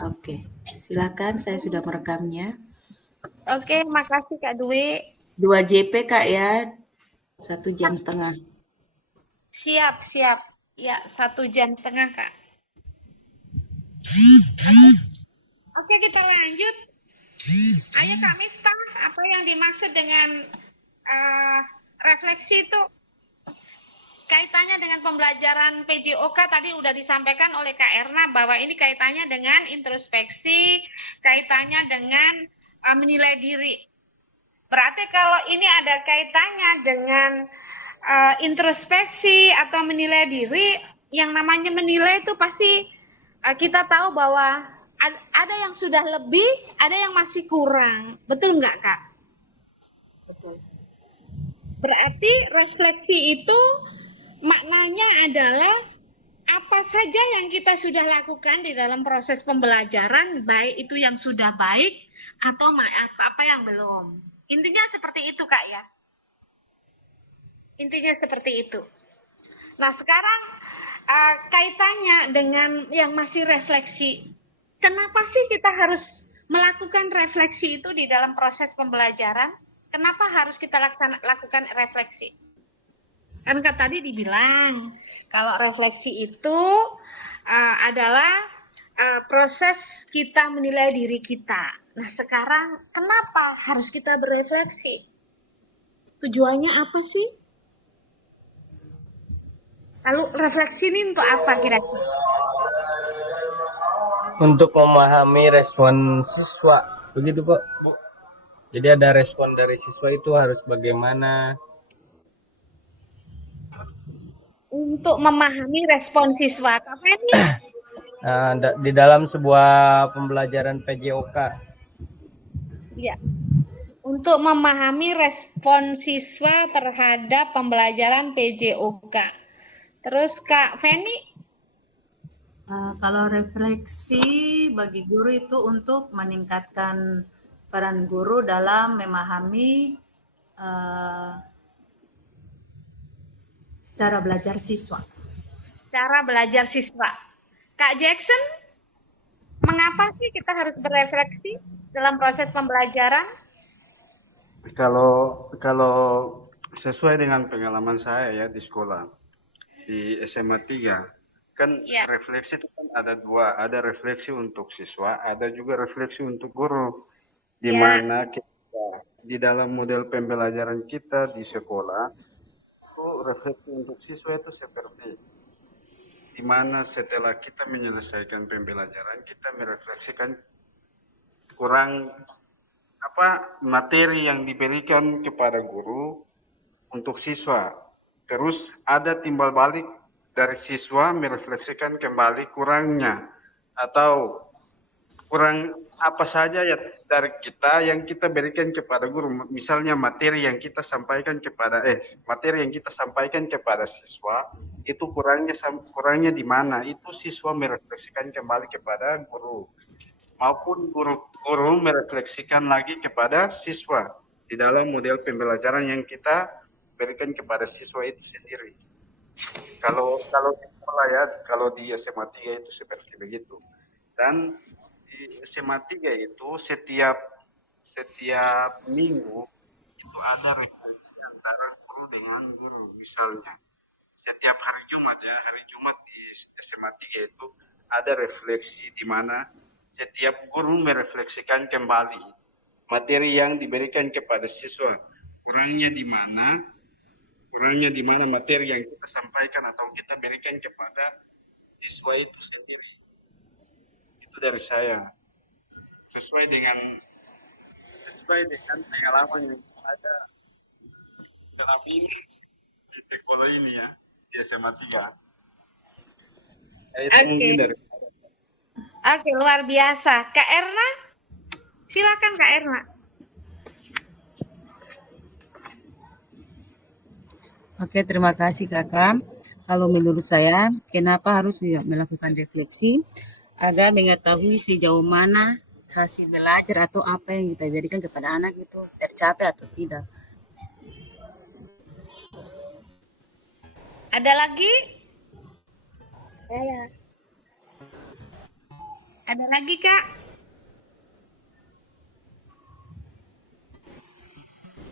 Oke, silakan saya sudah merekamnya. Oke, makasih Kak Dwi. 2 JP Kak ya, 1,5 jam. Siap, siap. Ya, 1,5 jam, Kak. Oke, kita lanjut. Ayo Kak Miftah, apa yang dimaksud dengan uh, refleksi itu kaitannya dengan pembelajaran PJOK tadi udah disampaikan oleh Kak Erna bahwa ini kaitannya dengan introspeksi, kaitannya dengan menilai diri. Berarti kalau ini ada kaitannya dengan introspeksi atau menilai diri, yang namanya menilai itu pasti kita tahu bahwa ada yang sudah lebih, ada yang masih kurang. Betul nggak, Kak? Betul. Berarti refleksi itu maknanya adalah apa saja yang kita sudah lakukan di dalam proses pembelajaran, baik itu yang sudah baik atau apa yang belum. Intinya seperti itu, Kak ya. Intinya seperti itu. Nah, sekarang kaitannya dengan yang masih refleksi. Kenapa sih kita harus melakukan refleksi itu di dalam proses pembelajaran? Kenapa harus kita lakukan refleksi? Kan tadi dibilang kalau refleksi itu adalah proses kita menilai diri kita. Nah, sekarang kenapa harus kita berefleksi? Tujuannya apa sih? Lalu refleksi ini untuk apa kira-kira? Untuk memahami respon siswa, begitu kok. Jadi ada respon dari siswa itu harus bagaimana. Untuk memahami respon siswa. Apa ini? Di dalam sebuah pembelajaran PJOK. Ya. Untuk memahami respon siswa terhadap pembelajaran PJOK. Terus Kak Feni? Kalau refleksi bagi guru itu untuk meningkatkan peran guru dalam memahami cara belajar siswa. Cara belajar siswa. Kak Jackson, mengapa sih kita harus berefleksi dalam proses pembelajaran? Kalau sesuai dengan pengalaman saya ya di sekolah, di SMA 3, kan Ya. refleksi itu kan ada dua, ada refleksi untuk siswa, ada juga refleksi untuk guru, di mana kita di dalam model pembelajaran kita di sekolah, itu refleksi untuk siswa itu seperti di mana setelah kita menyelesaikan pembelajaran, kita merefleksikan kurang materi yang diberikan kepada guru untuk siswa. Terus ada timbal balik dari siswa merefleksikan kembali kurangnya atau kurang apa saja ya dari kita yang kita berikan kepada guru. Misalnya materi yang kita sampaikan kepada siswa itu kurangnya di mana? Itu siswa merefleksikan kembali kepada guru maupun guru merefleksikan lagi kepada siswa di dalam model pembelajaran yang kita berikan kepada siswa itu sendiri. Kalau di sekolah ya, kalau di SMA 3 itu seperti begitu. Dan di SMA 3 itu setiap minggu itu ada refleksi antara guru dengan guru. Misalnya setiap hari Jumat di SMA 3 itu ada refleksi di mana setiap guru merefleksikan kembali materi yang diberikan kepada siswa. Kurangnya di mana materi yang kita sampaikan atau kita berikan kepada siswa itu sendiri. Itu dari saya. Sesuai dengan pengalaman yang ada dalam ini di sekolah ini ya, di SMA 3. Itu mungkin dari Oke, luar biasa. Kak Erna, silakan Kak Erna. Oke, terima kasih Kakak. Kalau menurut saya, kenapa harus melakukan refleksi? Agar mengetahui sejauh mana hasil belajar atau apa yang kita berikan kepada anak itu tercapai atau tidak. Ada lagi? Ada lagi, Kak?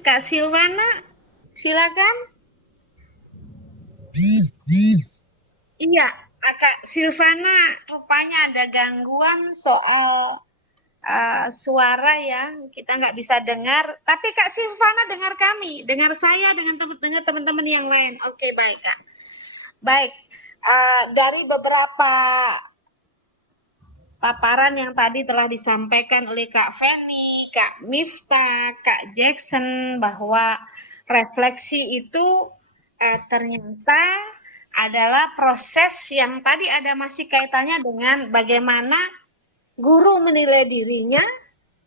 Kak Silvana, silakan. Iya, Kak Silvana, rupanya ada gangguan soal suara ya, kita nggak bisa dengar. Tapi Kak Silvana dengar kami, dengar saya, dengar teman-teman yang lain. Oke, baik Kak. Baik, dari beberapa paparan yang tadi telah disampaikan oleh Kak Feni, Kak Miftah, Kak Jackson, bahwa refleksi itu ternyata adalah proses yang tadi ada masih kaitannya dengan bagaimana guru menilai dirinya,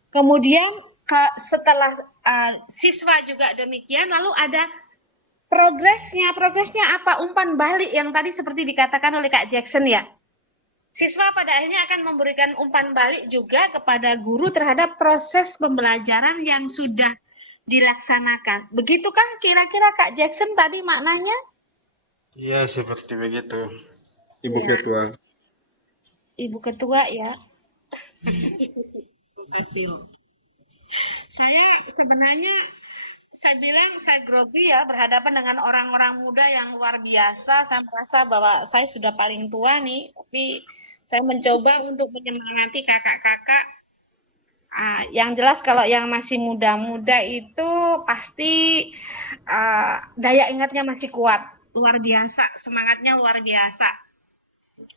kemudian setelah siswa juga demikian, lalu ada progresnya apa, umpan balik yang tadi seperti dikatakan oleh Kak Jackson ya. Siswa pada akhirnya akan memberikan umpan balik juga kepada guru terhadap proses pembelajaran yang sudah dilaksanakan. Begitukah kira-kira Kak Jackson tadi maknanya? Iya, seperti begitu, Ibu Ya. Ketua. Ibu Ketua ya. Saya bilang saya grogi ya berhadapan dengan orang-orang muda yang luar biasa. Saya merasa bahwa saya sudah paling tua nih, tapi saya mencoba untuk menyemangati kakak-kakak. Yang jelas kalau yang masih muda-muda itu pasti daya ingatnya masih kuat, luar biasa, semangatnya luar biasa.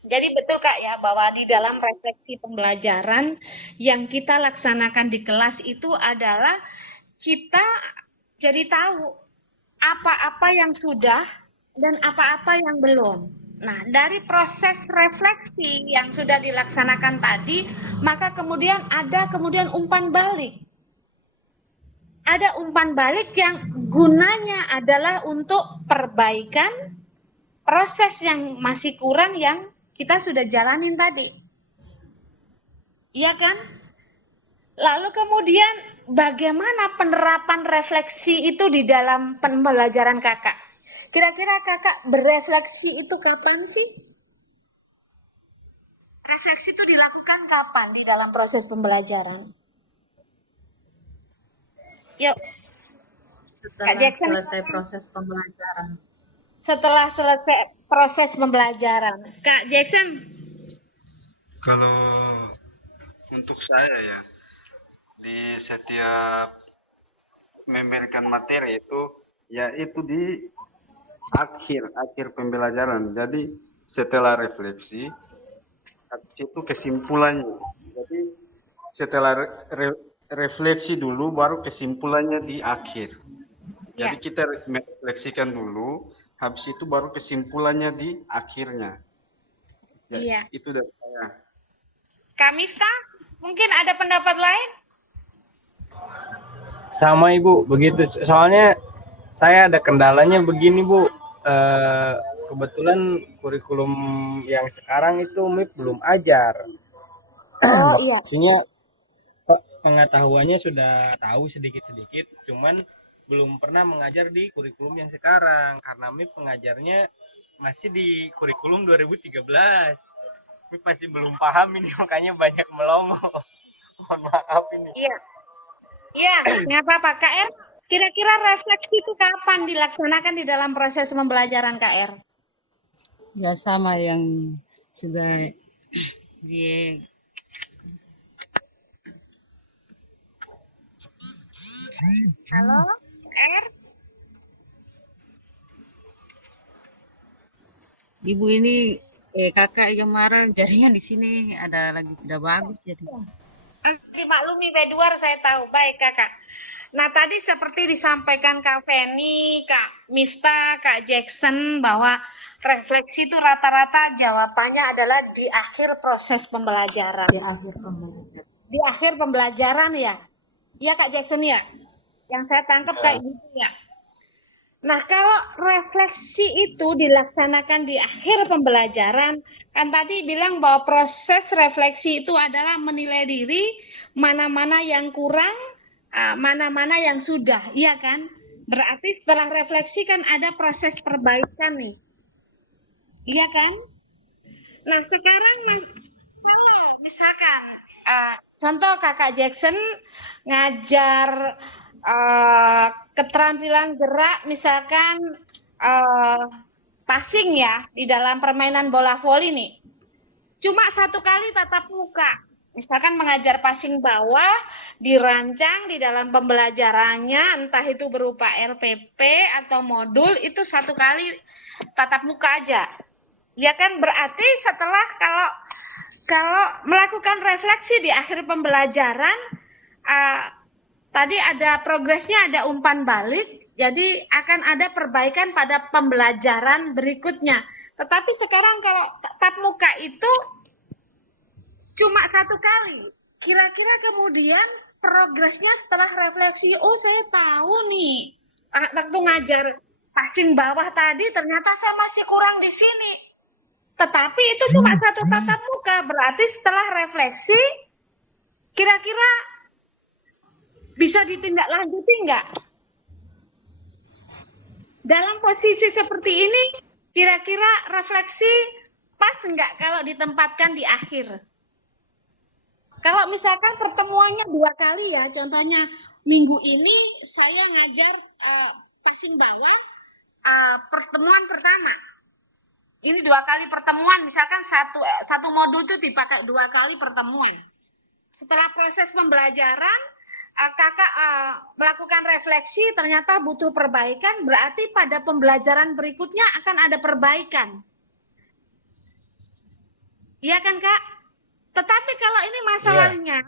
Jadi betul Kak ya bahwa di dalam refleksi pembelajaran yang kita laksanakan di kelas itu adalah kita jadi tahu apa-apa yang sudah dan apa-apa yang belum. Nah, dari proses refleksi yang sudah dilaksanakan tadi, maka kemudian ada umpan balik. Ada umpan balik yang gunanya adalah untuk perbaikan proses yang masih kurang yang kita sudah jalanin tadi. Iya kan? Lalu kemudian bagaimana penerapan refleksi itu di dalam pembelajaran kakak? Kira-kira kakak berefleksi itu kapan sih? Refleksi itu dilakukan kapan di dalam proses pembelajaran? Yuk, Setelah Kak Jackson. selesai proses pembelajaran. Setelah selesai proses pembelajaran. Kak Jackson. Kalau untuk saya ya, di setiap memberikan materi itu, ya itu di akhir pembelajaran. Jadi setelah refleksi, habis itu kesimpulannya. Jadi setelah refleksi dulu, baru kesimpulannya di akhir. Jadi kita merefleksikan dulu, habis itu baru kesimpulannya di akhirnya. Ya, Iya. itu dari saya. Kak Miftah, mungkin ada pendapat lain? Sama Ibu, begitu. Soalnya saya ada kendalanya begini Bu. Kebetulan kurikulum yang sekarang itu MIP belum ajar. Oh iya. Maksudnya pengetahuannya sudah tahu sedikit-sedikit, cuman belum pernah mengajar di kurikulum yang sekarang karena MIP pengajarnya masih di kurikulum 2013. MIP masih belum paham ini, makanya banyak melongo. Mohon maaf ini. Iya. Iya, nggak apa-apa. KR, kira-kira refleksi itu kapan dilaksanakan di dalam proses pembelajaran KR? Ya sama yang sudah di Halo, KR? Ibu ini kakak yang marah jaringan di sini ada lagi tidak bagus jadi. Dimaklumi B2 saya tahu. Baik kakak. Nah tadi seperti disampaikan Kak Feni, Kak Miftah, Kak Jackson bahwa refleksi itu rata-rata jawabannya adalah di akhir proses pembelajaran. Di akhir pembelajaran ya. Iya Kak Jackson ya. Yang saya tangkap kayak gitu ya. Nah, kalau refleksi itu dilaksanakan di akhir pembelajaran, kan tadi bilang bahwa proses refleksi itu adalah menilai diri, mana-mana yang kurang, mana-mana yang sudah, iya kan? Berarti setelah refleksi kan ada proses perbaikan nih. Iya kan? Nah, sekarang kalau misalnya misalkan contoh Kakak Jackson ngajar keterampilan gerak, misalkan passing ya di dalam permainan bola voli nih. Cuma 1 kali tatap muka. Misalkan mengajar passing bawah, dirancang di dalam pembelajarannya, entah itu berupa RPP atau modul, itu 1 kali tatap muka aja. Ya kan, berarti setelah kalau melakukan refleksi di akhir pembelajaran, tadi ada progresnya, ada umpan balik, jadi akan ada perbaikan pada pembelajaran berikutnya. Tetapi sekarang kalau tatap muka itu cuma 1 kali. Kira-kira kemudian progresnya setelah refleksi, oh saya tahu nih, waktu ngajar passing bawah tadi ternyata saya masih kurang di sini. Tetapi itu cuma 1 tatap muka, berarti setelah refleksi, kira-kira bisa ditindaklanjuti nggak? Dalam posisi seperti ini, kira-kira refleksi pas nggak kalau ditempatkan di akhir? Kalau misalkan pertemuannya 2 kali ya, contohnya minggu ini saya ngajar passing bawah, pertemuan pertama. Ini 2 kali pertemuan, misalkan satu modul itu dipakai 2 kali pertemuan. Setelah proses pembelajaran, kakak melakukan refleksi, ternyata butuh perbaikan, berarti pada pembelajaran berikutnya akan ada perbaikan. Iya kan Kak? Tetapi kalau ini masalahnya,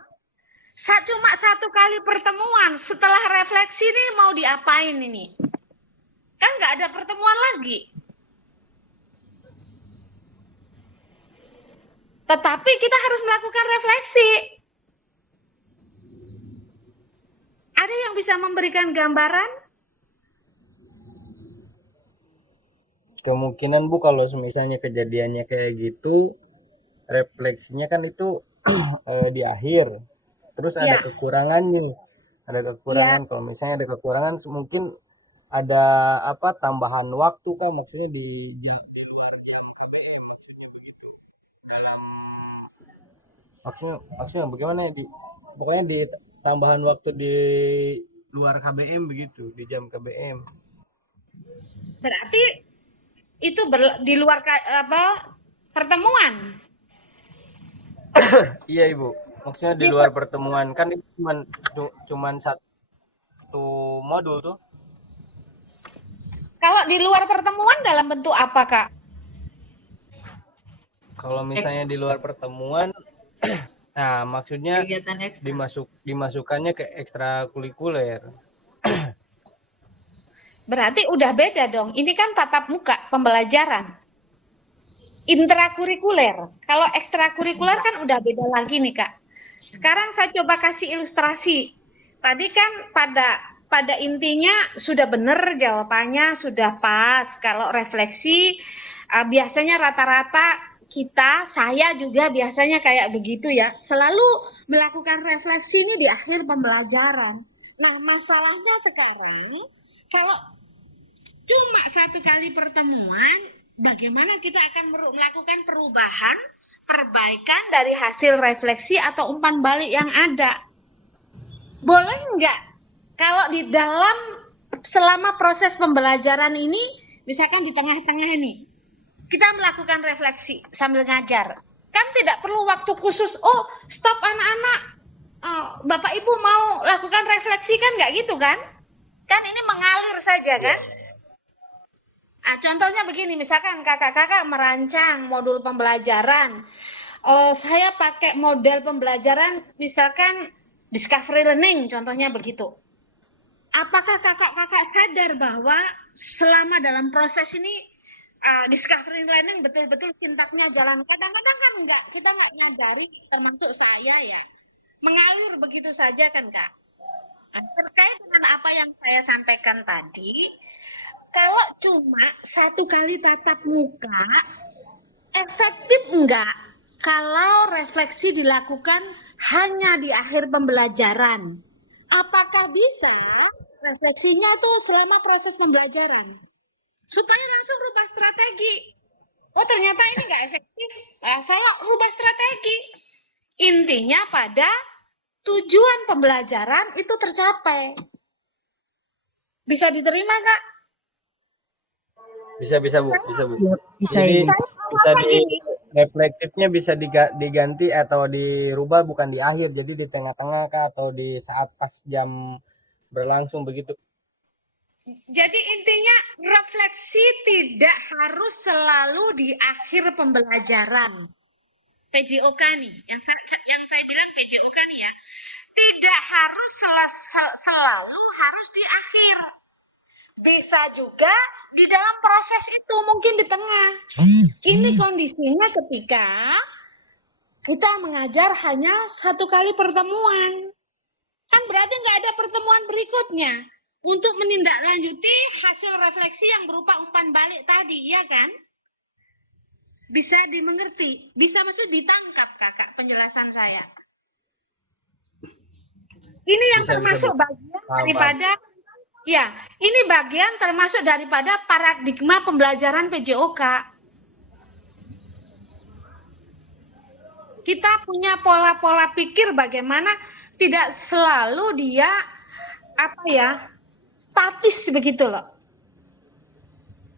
cuma 1 kali pertemuan, setelah refleksi ini mau diapain ini? Kan nggak ada pertemuan lagi. Tetapi kita harus melakukan refleksi. Ada yang bisa memberikan gambaran? Kemungkinan Bu, kalau misalnya kejadiannya kayak gitu, refleksinya kan itu di akhir. Terus ada kekurangannya nih. Ada kekurangan. Kalau misalnya ada kekurangan, mungkin ada tambahan waktu kan, maksudnya maksudnya bagaimana ya, pokoknya di tambahan waktu di luar KBM begitu, di jam KBM. Berarti itu di luar pertemuan. Iya Ibu, maksudnya di luar pertemuan kan itu cuman 1 modul tuh. Kalau di luar pertemuan dalam bentuk apa Kak? Kalau misalnya di luar pertemuan, nah maksudnya Kegiatan ekstra. dimasukkannya ke ekstrakurikuler. Berarti udah beda dong. Ini kan tatap muka pembelajaran. Intrakurikuler. Kalau ekstrakurikuler kan udah beda lagi nih Kak. Sekarang saya coba kasih ilustrasi. Tadi kan pada intinya sudah benar jawabannya, sudah pas. Kalau refleksi biasanya rata-rata saya juga biasanya kayak begitu ya. Selalu melakukan refleksi ini di akhir pembelajaran. Nah, masalahnya sekarang kalau cuma 1 kali pertemuan, bagaimana kita akan melakukan perbaikan dari hasil refleksi atau umpan balik yang ada? Boleh nggak kalau di dalam selama proses pembelajaran ini, misalkan di tengah-tengah ini, kita melakukan refleksi sambil ngajar. Kan tidak perlu waktu khusus, oh stop anak-anak, Bapak Ibu mau lakukan refleksi kan, nggak gitu kan? Kan ini mengalir saja kan? Contohnya begini, misalkan kakak-kakak merancang modul pembelajaran. Saya pakai model pembelajaran misalkan discovery learning, contohnya begitu. Apakah kakak-kakak sadar bahwa selama dalam proses ini discovery learning betul-betul sintaknya jalan? Kadang-kadang kan kita nggak nyadari, termasuk saya ya, mengalir begitu saja kan Kak. Terkait dengan apa yang saya sampaikan tadi, kalau cuma 1 kali tatap muka, efektif enggak kalau refleksi dilakukan hanya di akhir pembelajaran? Apakah bisa refleksinya itu selama proses pembelajaran? Supaya langsung rubah strategi. Oh ternyata ini enggak efektif, saya rubah strategi. intinya pada tujuan pembelajaran itu tercapai. Bisa diterima, Kak? Bisa Bu. Bisa Jadi ini. bisa reflektifnya bisa diganti atau dirubah bukan di akhir, jadi di tengah-tengah Kak, atau di saat pas jam berlangsung begitu. Jadi intinya refleksi tidak harus selalu di akhir pembelajaran. PJOK nih, yang saya bilang PJOK nih ya, tidak harus selalu harus di akhir. Bisa juga di dalam proses itu, mungkin di tengah. Ini kondisinya ketika kita mengajar hanya 1 kali pertemuan. Kan berarti nggak ada pertemuan berikutnya untuk menindaklanjuti hasil refleksi yang berupa umpan balik tadi, ya kan? Bisa dimengerti, bisa maksud ditangkap Kakak penjelasan saya. Ini yang termasuk bagian daripada ya, ini bagian termasuk daripada paradigma pembelajaran PJOK. Kita punya pola-pola pikir bagaimana tidak selalu dia statis begitu loh.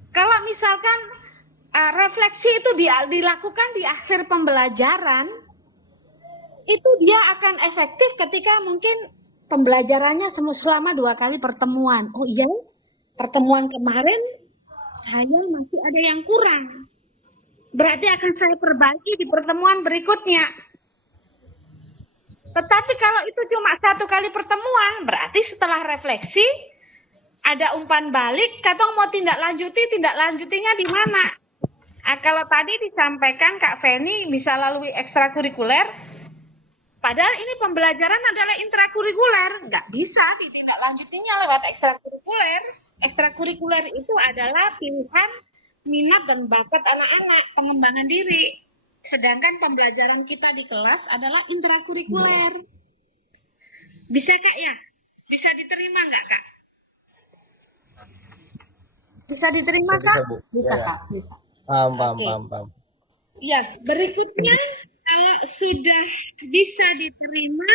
Kalau misalkan refleksi itu dilakukan di akhir pembelajaran, itu dia akan efektif ketika mungkin pembelajarannya selama 2 kali pertemuan. Oh iya, pertemuan kemarin saya masih ada yang kurang. Berarti akan saya perbaiki di pertemuan berikutnya. Tetapi kalau itu cuma 1 kali pertemuan, berarti setelah refleksi ada umpan balik, katong mau tindak lanjutinya di mana? Kalau tadi disampaikan Kak Feni bisa lalui ekstrakurikuler, padahal ini pembelajaran adalah intrakurikuler, nggak bisa ditindaklanjutinya lewat ekstrakurikuler. Ekstrakurikuler itu adalah pilihan minat dan bakat anak-anak, pengembangan diri. Sedangkan pembelajaran kita di kelas adalah intrakurikuler. Bisa Kak ya? Bisa diterima nggak Kak? Bisa diterima Kak? Bisa Kak, bisa. Paham. Ya, berikutnya kalau sudah bisa diterima,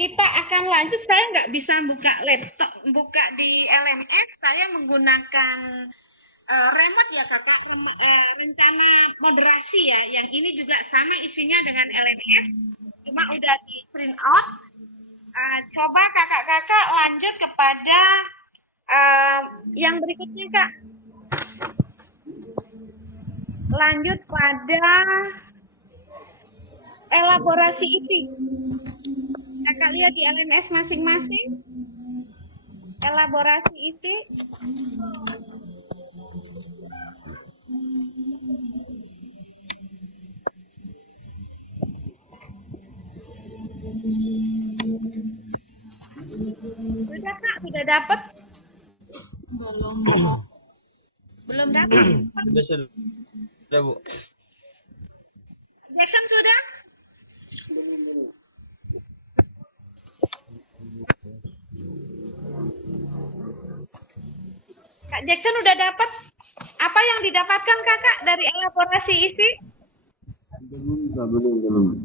kita akan lanjut. Saya nggak bisa buka laptop, buka di LMS. Saya menggunakan remote ya Kakak, rencana moderasi ya. Yang ini juga sama isinya dengan LMS, cuma udah di print out. Coba kakak-kakak lanjut kepada yang berikutnya Kak. Lanjut pada elaborasi isi. Kakak lihat di LMS masing-masing. Elaborasi isi. Sudah Kak, sudah dapat? Belum dapat? Sudah Bu. Jackson sudah? Kak Jackson udah dapat? Apa yang didapatkan Kakak dari elaborasi isi? Belum.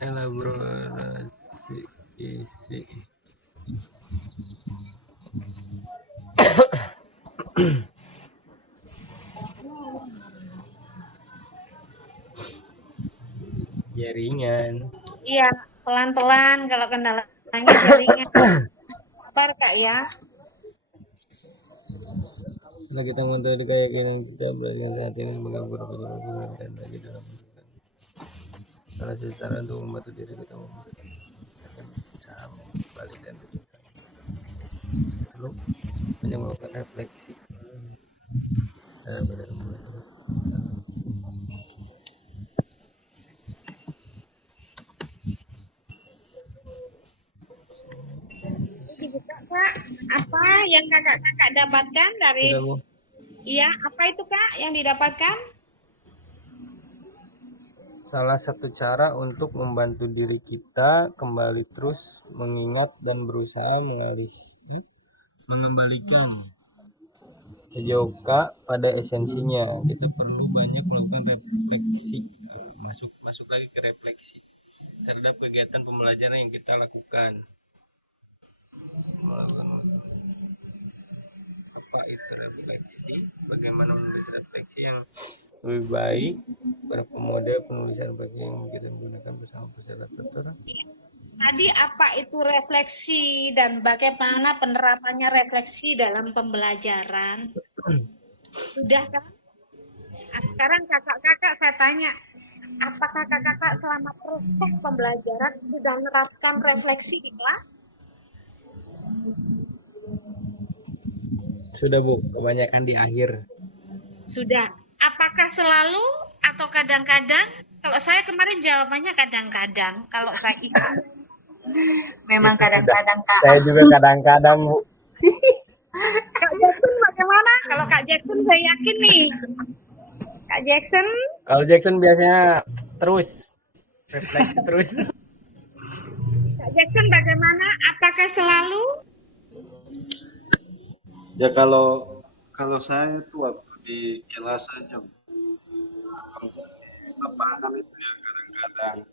Elaborasi isi. Jaringan. Iya, pelan-pelan kalau kendalanya jaringan. Sabar Kak ya. Setelah kita mengetahui keyakinan kita belajar saat ini sebagai beberapa jawaban dan lagi dalam salah secara untuk membantu diri kita menggunakan cara balik dan lalu hanya melakukan refleksi daripada Dibuka Kak, apa yang kakak-kakak dapatkan dari iya, apa itu Kak yang didapatkan? salah satu cara untuk membantu diri kita kembali terus mengingat dan berusaha mengembalikan PJOK pada esensinya. Kita perlu banyak melakukan refleksi, masuk lagi ke refleksi terhadap kegiatan pembelajaran yang kita lakukan. Apa itu refleksi? Bagaimana menulis refleksi yang lebih baik? Berapa model penulisan bagi yang kita gunakan bersama peserta tutor? Tadi apa itu refleksi dan bagaimana penerapannya refleksi dalam pembelajaran? Sudah kan? Nah, sekarang kakak-kakak saya tanya, apakah kakak-kakak selama proses pembelajaran sudah menerapkan refleksi di kelas? Sudah Bu, kebanyakan di akhir. Sudah. Apakah selalu atau kadang-kadang? Kalau saya kemarin jawabannya kadang-kadang. Kalau saya ingat. Memang Itu sudah. kadang-kadang Kak. Saya juga kadang-kadang Bu. Kak Jackson bagaimana? Kalau Kak Jackson saya yakin nih. Kak Jackson? Kalau Jackson biasanya terus refleksi terus. Kak Jackson bagaimana? Apakah selalu? Ya kalau saya tuh waktu di kelas aja, kalau di lapangan itu ya kadang-kadang.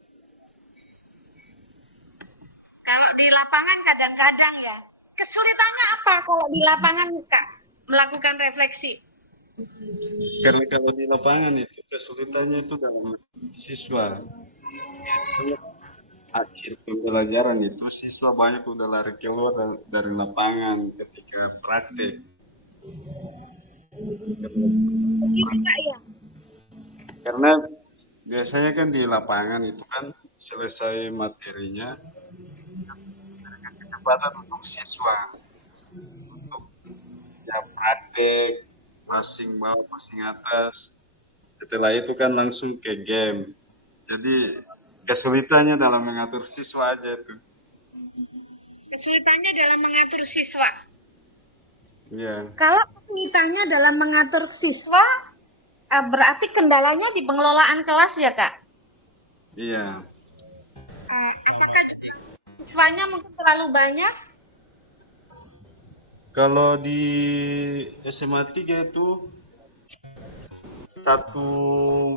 Kalau di lapangan kadang-kadang ya. Kesulitannya apa kalau di lapangan Kak melakukan refleksi? Karena kalau di lapangan itu kesulitannya itu dalam siswa. Biasanya akhir pembelajaran itu siswa banyak udah lari keluar dari lapangan ketika praktek. Begitu Kak ya? Karena biasanya kan di lapangan itu kan selesai materinya, berikan kesempatan untuk siswa untuk ya praktek, passing bawah, passing atas. Setelah itu kan langsung ke game. Jadi kesulitannya dalam mengatur siswa aja itu. Kesulitannya dalam mengatur siswa. Iya. Kalau kesulitannya dalam mengatur siswa, berarti kendalanya di pengelolaan kelas ya Kak? Iya. Apakah siswanya mungkin terlalu banyak? Kalau di SMA 3 itu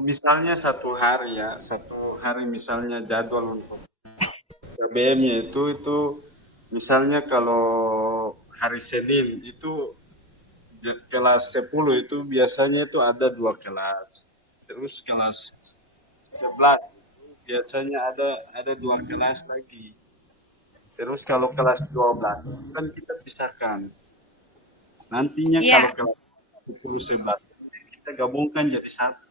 misalnya satu hari misalnya jadwal untuk KBM-nya itu misalnya kalau hari Senin itu kelas 10 itu biasanya itu ada 2 kelas. Terus kelas 11 itu biasanya ada 2 kelas lagi. Terus kalau kelas 12 itu kan kita pisahkan. Nantinya Iya. kalau kelas 10 11 kita gabungkan jadi satu.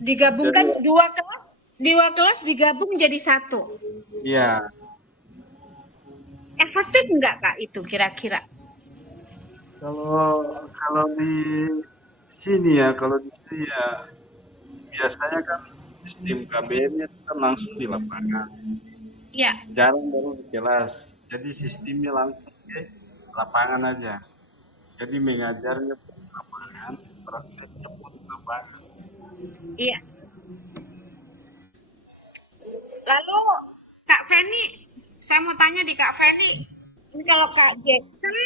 Digabungkan dua kelas digabung jadi satu. Iya. Efektif enggak Kak itu kira-kira? Kalau di sini ya biasanya kan sistem KBM-nya itu kan langsung di lapangan. Iya. Jarang baru di kelas. Jadi sistemnya langsung ke lapangan aja. Jadi mengajarnya pun di lapangan, prakteknya pun di lapangan. Iya. Lalu Kak Feni, saya mau tanya di Kak Feni, ini kalau Kak Jackson,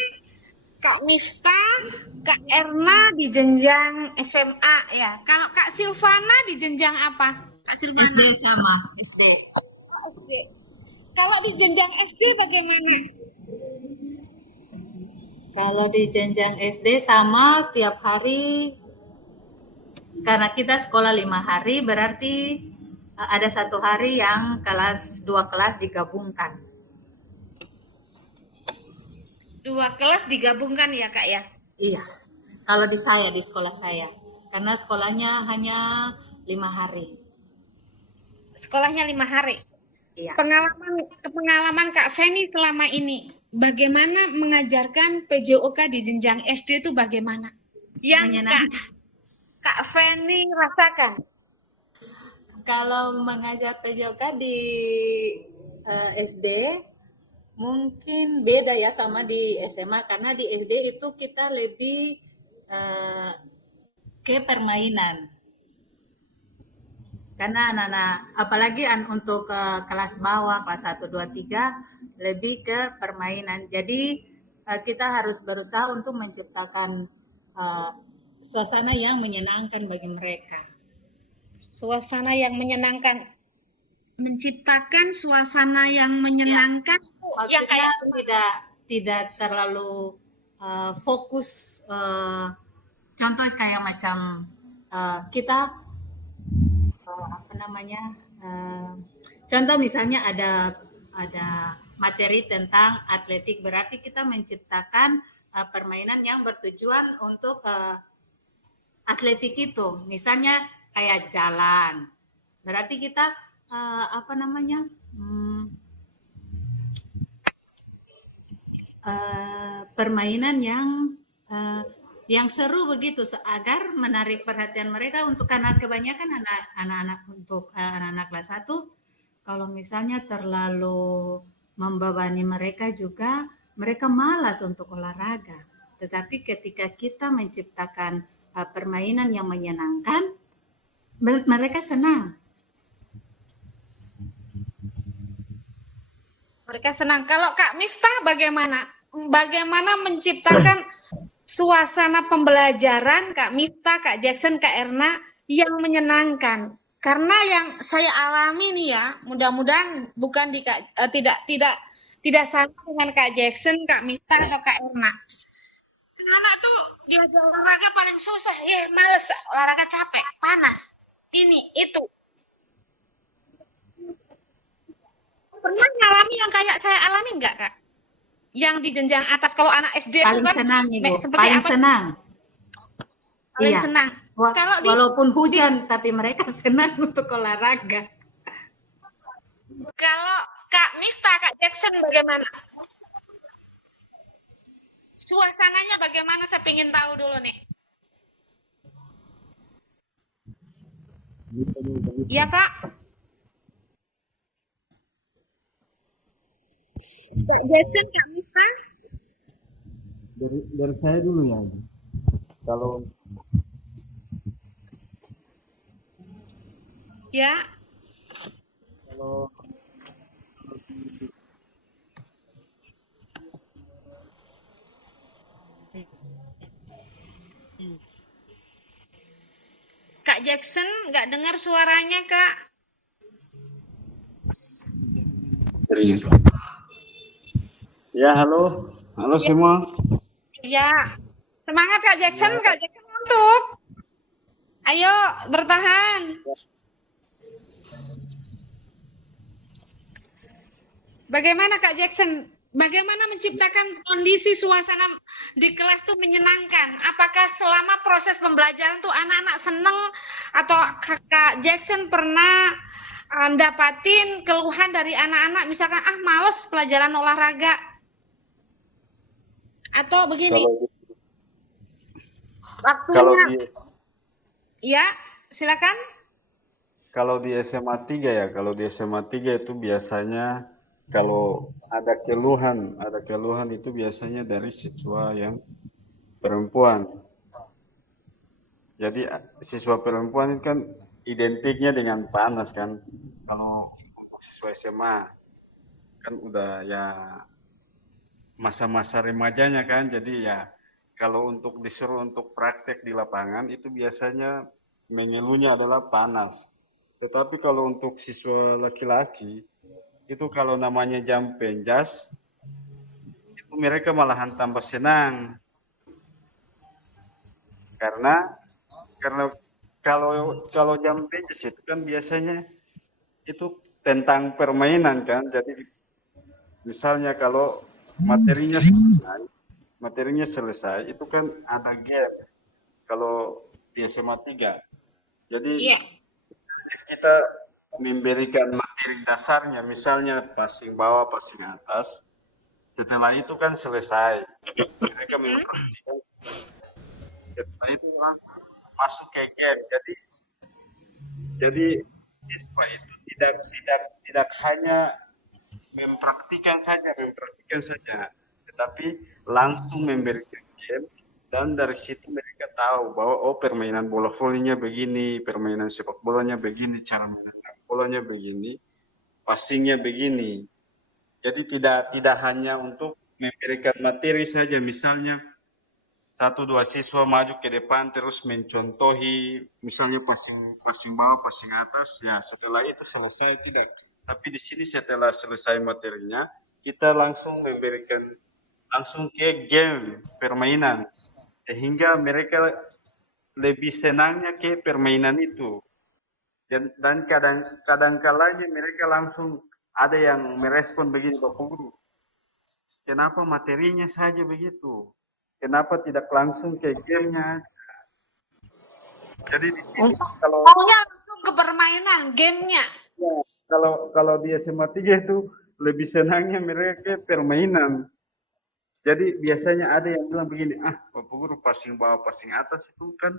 Kak Miftah, Kak Erna di jenjang SMA ya. Kalau Kak Silvana di jenjang apa? Kak Silvana. SD sama SD. SD. Kalau di jenjang SD bagaimana? Kalau di jenjang SD sama tiap hari, karena kita sekolah 5 hari, berarti ada 1 hari yang 2 kelas digabungkan. 2 kelas digabungkan ya Kak ya? Iya, kalau di sekolah saya, karena sekolahnya hanya 5 hari. Sekolahnya 5 hari. Iya. Pengalaman Kak Feni selama ini, bagaimana mengajarkan PJOK di jenjang SD itu bagaimana? Yang Menyenangkan. Kak Feni rasakan. Kalau mengajar PJOK di SD mungkin beda ya sama di SMA, karena di SD itu kita lebih ke permainan. Karena anak-anak, apalagi untuk kelas bawah, kelas 1, 2, 3, lebih ke permainan. Jadi kita harus berusaha untuk menciptakan suasana yang menyenangkan bagi mereka. Suasana yang menyenangkan. Menciptakan suasana yang menyenangkan. Yang Maksudnya kayak tidak terlalu fokus. Contoh kayak macam kita apa namanya? Contoh misalnya ada materi tentang atletik, berarti kita menciptakan permainan yang bertujuan untuk atletik itu. Misalnya kayak jalan. Berarti kita apa namanya? Permainan yang seru begitu agar menarik perhatian mereka, untuk karena kebanyakan anak-anak untuk anak-anak kelas 1 kalau misalnya terlalu membebani mereka juga mereka malas untuk olahraga. Tetapi ketika kita menciptakan permainan yang menyenangkan, mereka senang. Mereka senang. Kalau Kak Miftah bagaimana? Bagaimana menciptakan suasana pembelajaran Kak Miftah, Kak Jackson, Kak Erna yang menyenangkan? Karena yang saya alami nih ya, mudah-mudahan bukan tidak sama dengan Kak Jackson, Kak Miftah atau Kak Erna. Anak tuh diajak olahraga paling susah, ya males, olahraga capek, panas, ini itu. Pernah ngalami yang kayak saya alami enggak, Kak? Yang di jenjang atas, kalau anak SD Paling kan senang Ibu, seperti paling apa? senang. Paling Iya. senang. Kalau Walaupun hujan, tapi mereka senang untuk olahraga. Kalau Kak Miftah, Kak Jackson bagaimana? Suasananya bagaimana? Saya pengen tahu dulu nih. Iya, Kak? Kak Jackson, Kak Miftah? Dari saya dulu ya. Kalau Ya. kalau Kak Jackson, nggak dengar suaranya, Kak. Ya, halo. Halo semua. Iya. Semangat Kak Jackson, Kak Jackson ngantuk. Ayo, bertahan. Bagaimana Kak Jackson? Bagaimana menciptakan kondisi suasana di kelas tuh menyenangkan? Apakah selama proses pembelajaran tuh anak-anak seneng, atau Kak Jackson pernah dapatin keluhan dari anak-anak misalkan males pelajaran olahraga? Atau begini, waktunya ya, silakan. Kalau di SMA 3 ya, kalau di SMA 3 itu biasanya kalau ada keluhan itu biasanya dari siswa yang perempuan. Jadi siswa perempuan itu kan identiknya dengan panas kan. Kalau siswa SMA kan udah ya masa-masa remajanya kan. Jadi ya kalau untuk disuruh untuk praktek di lapangan itu biasanya mengeluhnya adalah panas. Tetapi kalau untuk siswa laki-laki itu kalau namanya jam penjas itu mereka malahan tambah senang karena kalau jam penjas itu kan biasanya itu tentang permainan kan. Jadi misalnya kalau materinya selesai itu kan ada game kalau di SMA 3. Jadi kita memberikan materi dasarnya, misalnya passing bawah, passing atas. Setelah itu kan selesai. Mereka memperhatikan. Setelah itu masuk ke game. Jadi siswa itu tidak hanya mempraktikkan saja, tetapi langsung memberikan game Dan dari situ mereka tahu bahwa oh permainan bola volinya begini, permainan sepak bolanya begini, cara mainan bolanya begini, passingnya begini. Jadi tidak hanya untuk memberikan materi saja, misalnya satu dua siswa maju ke depan terus mencontohi misalnya passing passing bawah, passing atas, ya setelah itu selesai tidak. Tapi di sini setelah selesai materinya, kita langsung memberikan langsung ke game permainan sehingga mereka lebih senangnya ke permainan itu. Dan kadang kalanya mereka langsung ada yang merespon begini, Bapak Guru, kenapa materinya saja begitu? Kenapa tidak langsung ke gamenya? Jadi di sini Untuk kalau maunya langsung ke permainan, gamenya. ya, kalau di SMA 3 itu lebih senangnya mereka ke permainan. Jadi biasanya ada yang bilang begini, ah Bapak Guru passing bawah passing atas itu kan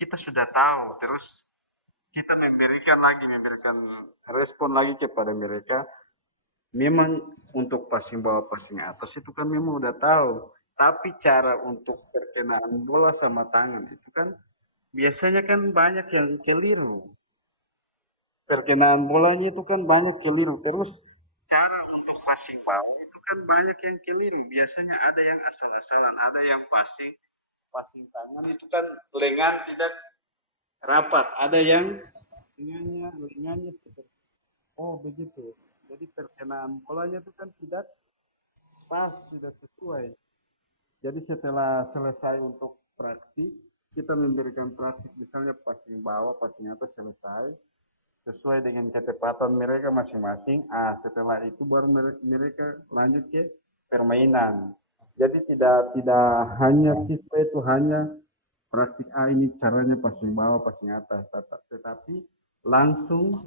kita sudah tahu, terus kita memberikan respon lagi kepada mereka. Memang untuk passing bawah passing atas itu kan memang udah tahu, tapi cara untuk perkenaan bola sama tangan itu kan biasanya kan banyak yang keliru. Perkenaan bolanya itu kan banyak keliru, terus cara untuk passing bawah itu kan banyak yang keliru. Biasanya ada yang asal-asalan, ada yang passing passing tangan itu kan lengan tidak rapat, ada yang lengannya seperti oh begitu. Jadi perkenaan bolanya itu kan tidak pas, tidak sesuai. Jadi setelah selesai untuk praktik, kita memberikan praktik misalnya passing bawah, passing atas selesai sesuai dengan kecepatan mereka masing-masing. Setelah itu baru mereka lanjut ke permainan. Jadi tidak hanya siswa itu hanya praktik ini caranya passing bawah, passing atas, tetapi langsung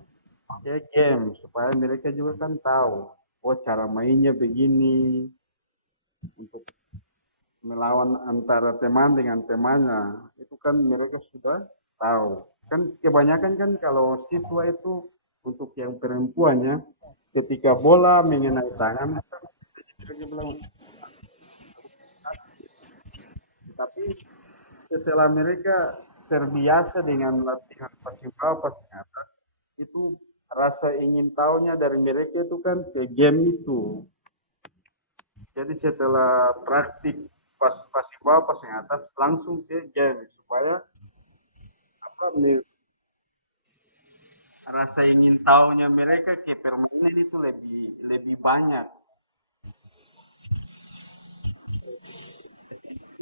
ke game supaya mereka juga kan tahu oh cara mainnya begini untuk melawan antara teman dengan temannya itu kan mereka sudah tahu. Kan kebanyakan kan kalau siswa itu untuk yang perempuannya ketika bola mengenai tangan kan mereka bilang tapi setelah mereka terbiasa dengan latihan passing bawah passing atas itu rasa ingin tahunya dari mereka itu kan ke game itu. Jadi setelah praktik passing bawah passing atas langsung ke game supaya apa rasa ingin tahunya mereka ke permainan itu lebih banyak.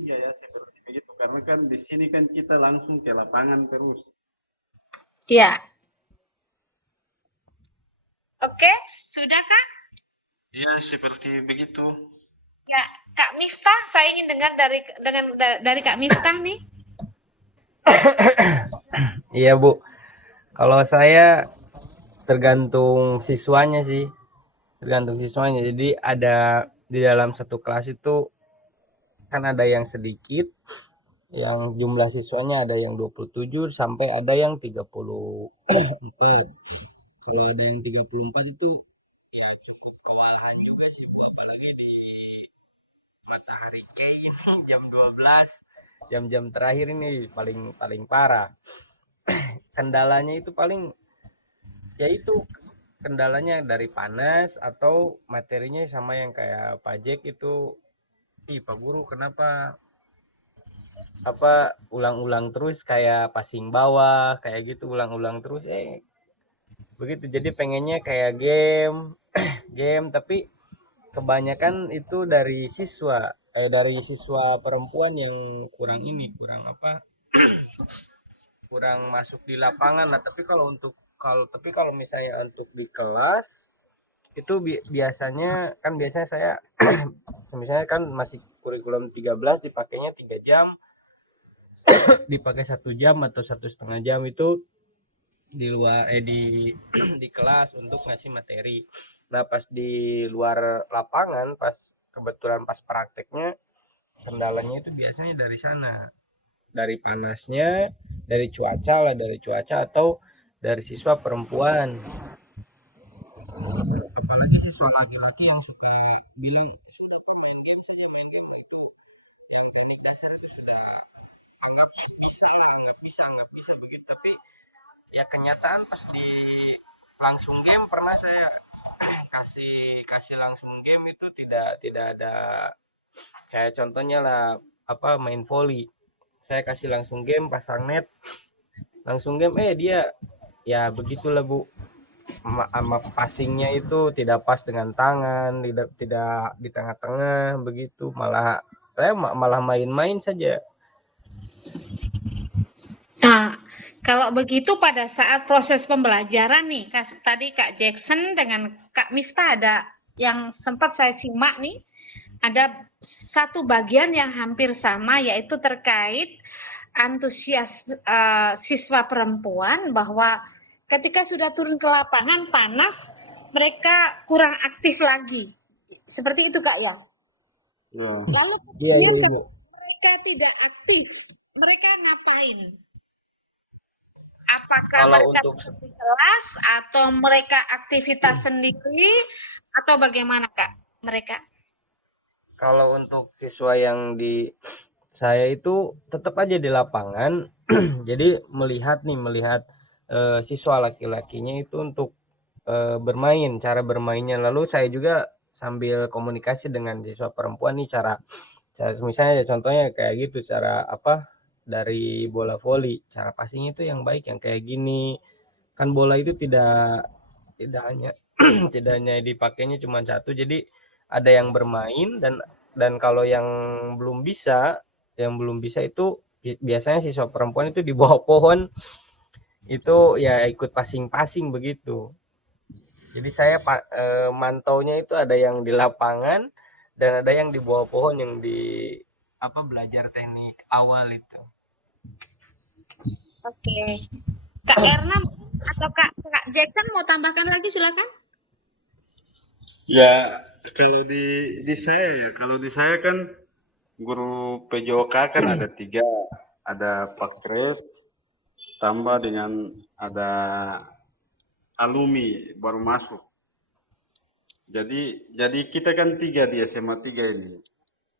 Iya ya seperti begitu karena kan di sini kan kita langsung ke lapangan terus. Ya. Oke, sudah Kak? Iya seperti begitu. Ya, Kak Miftah, saya ingin dengar dari Kak Miftah nih. Iya Bu, kalau saya tergantung siswanya sih, tergantung siswanya. Jadi ada di dalam satu kelas itu kan ada yang sedikit, yang jumlah siswanya ada yang 27 sampai ada yang 34. Kalau ada yang 34 itu ya cukup kewalahan juga sih Bu, apalagi di matahari kayak ini jam 12, jam-jam terakhir ini paling paling parah. Kendalanya itu paling yaitu kendalanya dari panas atau materinya sama yang kayak pajak itu. Ih Pak Guru kenapa apa ulang-ulang terus kayak passing bawah kayak gitu ulang-ulang terus begitu. Jadi pengennya kayak game tapi kebanyakan itu dari siswa perempuan yang kurang masuk di lapangan. Nah tapi kalau misalnya untuk di kelas itu biasanya saya misalnya kan masih kurikulum 13 dipakainya 3 jam, dipakai 1 jam atau 1,5 jam itu di luar di kelas untuk ngasih materi. Nah pas di luar lapangan pas kebetulan pas prakteknya kendalanya itu biasanya dari sana, dari panasnya, dari cuaca atau dari siswa perempuan. Apalagi siswa laki-laki yang suka bilang sudah main game saja, main game itu yang teknik dasar itu nggak bisa begitu. Tapi ya kenyataan pasti langsung game pernah saya kasih langsung game itu tidak ada, kayak contohnya lah apa main volley, saya kasih langsung game pasang net langsung game, dia ya begitulah Bu, sama passingnya itu tidak pas dengan tangan, tidak di tengah-tengah begitu, malah saya malah main-main saja. Nah, kalau begitu pada saat proses pembelajaran nih, tadi Kak Jackson dengan Kak Miftah ada yang sempat saya simak nih, ada satu bagian yang hampir sama, yaitu terkait antusias siswa perempuan bahwa ketika sudah turun ke lapangan panas, mereka kurang aktif lagi. Seperti itu Kak ya? Ya. Lalu Iya, kemudian iya, iya. ketika mereka tidak aktif, mereka ngapain? Apakah Kalau mereka untuk tetap di kelas atau mereka aktivitas sendiri atau bagaimana Kak mereka? kalau untuk siswa yang di saya itu tetap aja di lapangan. Jadi melihat siswa laki-lakinya itu untuk bermain, cara bermainnya. Lalu saya juga sambil komunikasi dengan siswa perempuan nih, cara misalnya contohnya kayak gitu, cara apa dari bola voli, cara passing itu yang baik yang kayak gini. Kan bola itu tidak hanya tidak hanya dipakainya cuma satu, jadi ada yang bermain, dan kalau yang belum bisa itu biasanya siswa perempuan itu di bawah pohon itu ya ikut passing-passing begitu. Jadi saya mantaunya itu ada yang di lapangan dan ada yang di bawah pohon yang di apa belajar teknik awal itu. Oke. Kak Erna atau Kak Jackson mau tambahkan lagi silakan. Ya, kalau di saya kan guru PJOK kan ada 3, ada Pakres, tambah dengan ada alumni baru masuk. Jadi kita kan 3 di SMA 3 ini.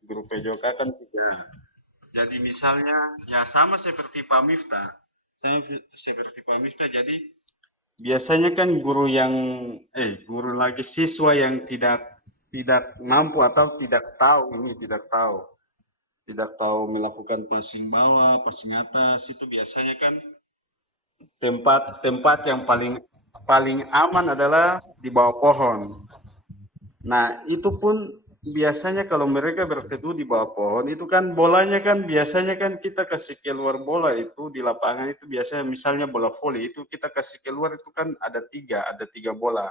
Guru PJOK kan 3. Jadi misalnya ya sama seperti Pak Miftah. Saya seperti Pak Miftah. Jadi biasanya kan guru lagi siswa yang tidak mampu atau tidak tahu melakukan passing bawah, passing atas, itu biasanya kan tempat yang paling paling aman adalah di bawah pohon. Nah, itu pun biasanya kalau mereka berteduh di bawah pohon, itu kan bolanya kan biasanya kan kita kasih keluar bola itu di lapangan itu biasanya misalnya bola voli itu kita kasih keluar itu kan ada tiga bola.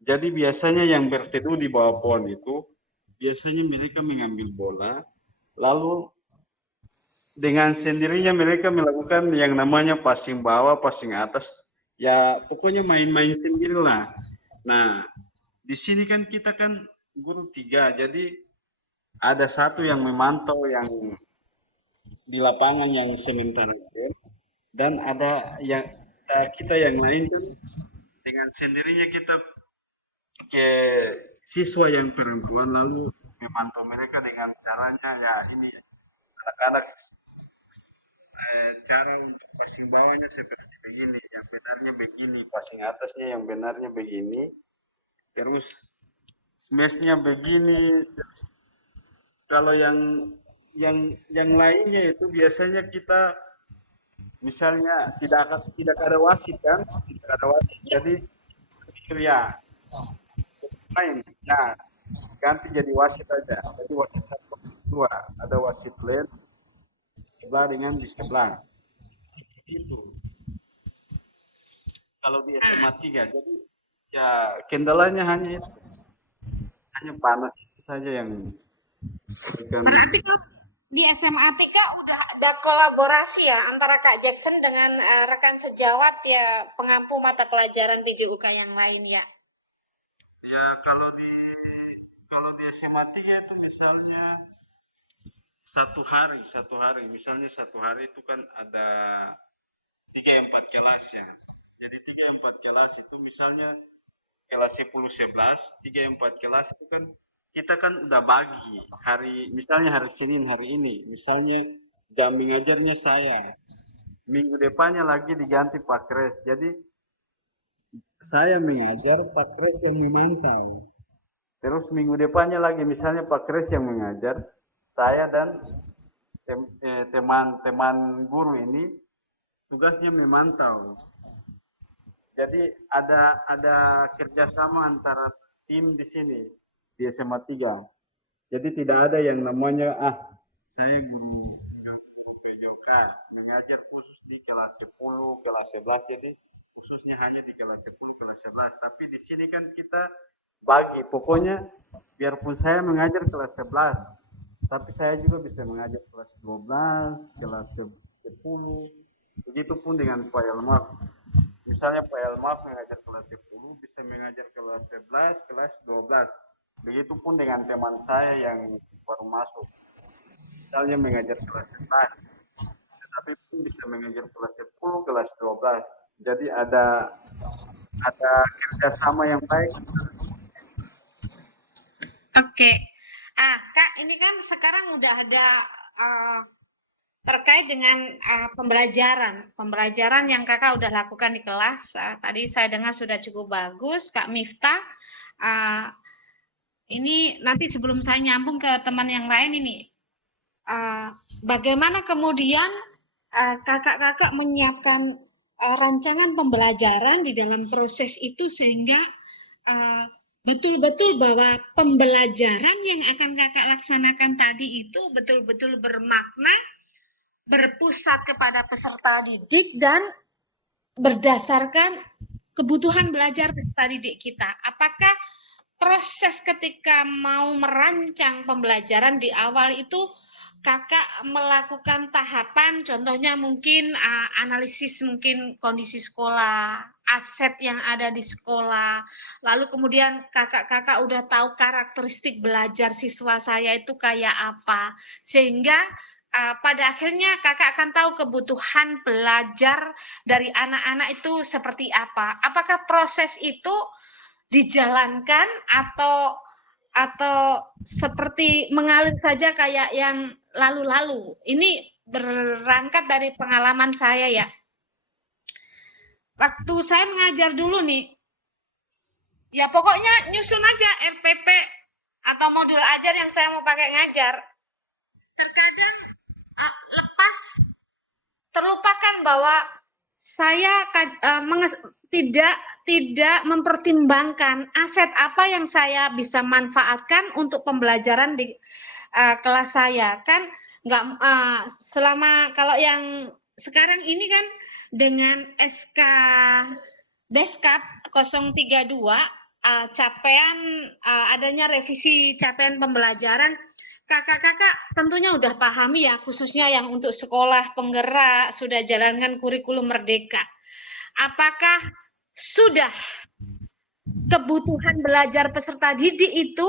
Jadi biasanya yang berteduh di bawah pohon itu biasanya mereka mengambil bola, lalu dengan sendirinya mereka melakukan yang namanya passing bawah, passing atas, ya pokoknya main-main sendirilah. Nah, di sini kan kita kan guru 3, jadi ada satu yang memantau yang di lapangan yang sementara itu, dan ada yang kita yang lain kan dengan sendirinya kita ke siswa yang perempuan lalu memantau mereka dengan caranya ya ini anak-anak cara untuk passing bawahnya seperti begini, yang benarnya begini, passing atasnya yang benarnya begini, terus smashnya begini. Terus kalau yang lainnya itu biasanya kita misalnya tidak ada wasit kan, tidak ada wasit, jadi ya main, nah ganti jadi wasit aja, jadi wasit satu dua, ada wasit lain sebelah dengan di sebelah itu. Kalau di SMA 3, jadi ya kendalanya hanya itu, hanya panas itu saja yang Berarti di SMA 3 udah ada kolaborasi ya antara Kak Jackson dengan rekan sejawat ya pengampu mata pelajaran PJUK yang lain ya. ya kalau di SMA 3 itu misalnya satu hari itu kan ada 3-4 kelas ya. Jadi 3-4 kelas itu misalnya kelas 10-11, 3-4 kelas itu kan kita kan udah bagi hari, misalnya hari Senin hari ini, misalnya jam mengajarnya saya. Minggu depannya lagi diganti Pak Kres. Jadi saya mengajar, Pak Kres yang memantau. Terus minggu depannya lagi misalnya Pak Kres yang mengajar, saya dan teman-teman guru ini tugasnya memantau. Jadi ada kerjasama antara tim di sini di SMA 3. Jadi tidak ada yang namanya saya guru PJK mengajar khusus di kelas 10, kelas 11. Jadi khususnya hanya di kelas 10, kelas 11. Tapi di sini kan kita bagi. Pokoknya biarpun saya mengajar kelas 11, tapi saya juga bisa mengajar kelas 12, kelas 10. Begitupun dengan Pak Elmar. Misalnya Pak Elmar mengajar kelas 10, bisa mengajar kelas 11, kelas 12. Begitupun dengan teman saya yang baru masuk. Misalnya mengajar kelas 11, tetapi pun bisa mengajar kelas 10, kelas 12. Jadi ada kerjasama yang baik. Oke. Kak, ini kan sekarang udah ada terkait dengan pembelajaran yang kakak udah lakukan di kelas. Tadi saya dengar sudah cukup bagus, Kak Miftah. Ini nanti sebelum saya nyambung ke teman yang lain ini, bagaimana kemudian kakak-kakak menyiapkan rancangan pembelajaran di dalam proses itu sehingga betul-betul bahwa pembelajaran yang akan kakak laksanakan tadi itu betul-betul bermakna, berpusat kepada peserta didik dan berdasarkan kebutuhan belajar peserta didik kita. Apakah proses ketika mau merancang pembelajaran di awal itu kakak melakukan tahapan, contohnya mungkin analisis mungkin kondisi sekolah, aset yang ada di sekolah, lalu kemudian kakak-kakak udah tahu karakteristik belajar siswa saya itu kayak apa, sehingga pada akhirnya kakak akan tahu kebutuhan belajar dari anak-anak itu seperti apa. Apakah proses itu dijalankan atau seperti mengalir saja kayak yang lalu-lalu? Ini berangkat dari pengalaman saya ya. Waktu saya mengajar dulu nih, ya pokoknya nyusun aja RPP atau modul ajar yang saya mau pakai ngajar. Terkadang lepas, terlupakan bahwa saya tidak mempertimbangkan aset apa yang saya bisa manfaatkan untuk pembelajaran di kelas saya. Kan nggak selama kalau yang sekarang ini kan dengan SK Beskap 032 capaian adanya revisi capaian pembelajaran, kakak-kakak tentunya udah pahami ya, khususnya yang untuk sekolah penggerak sudah jalankan kurikulum merdeka. Apakah sudah kebutuhan belajar peserta didik itu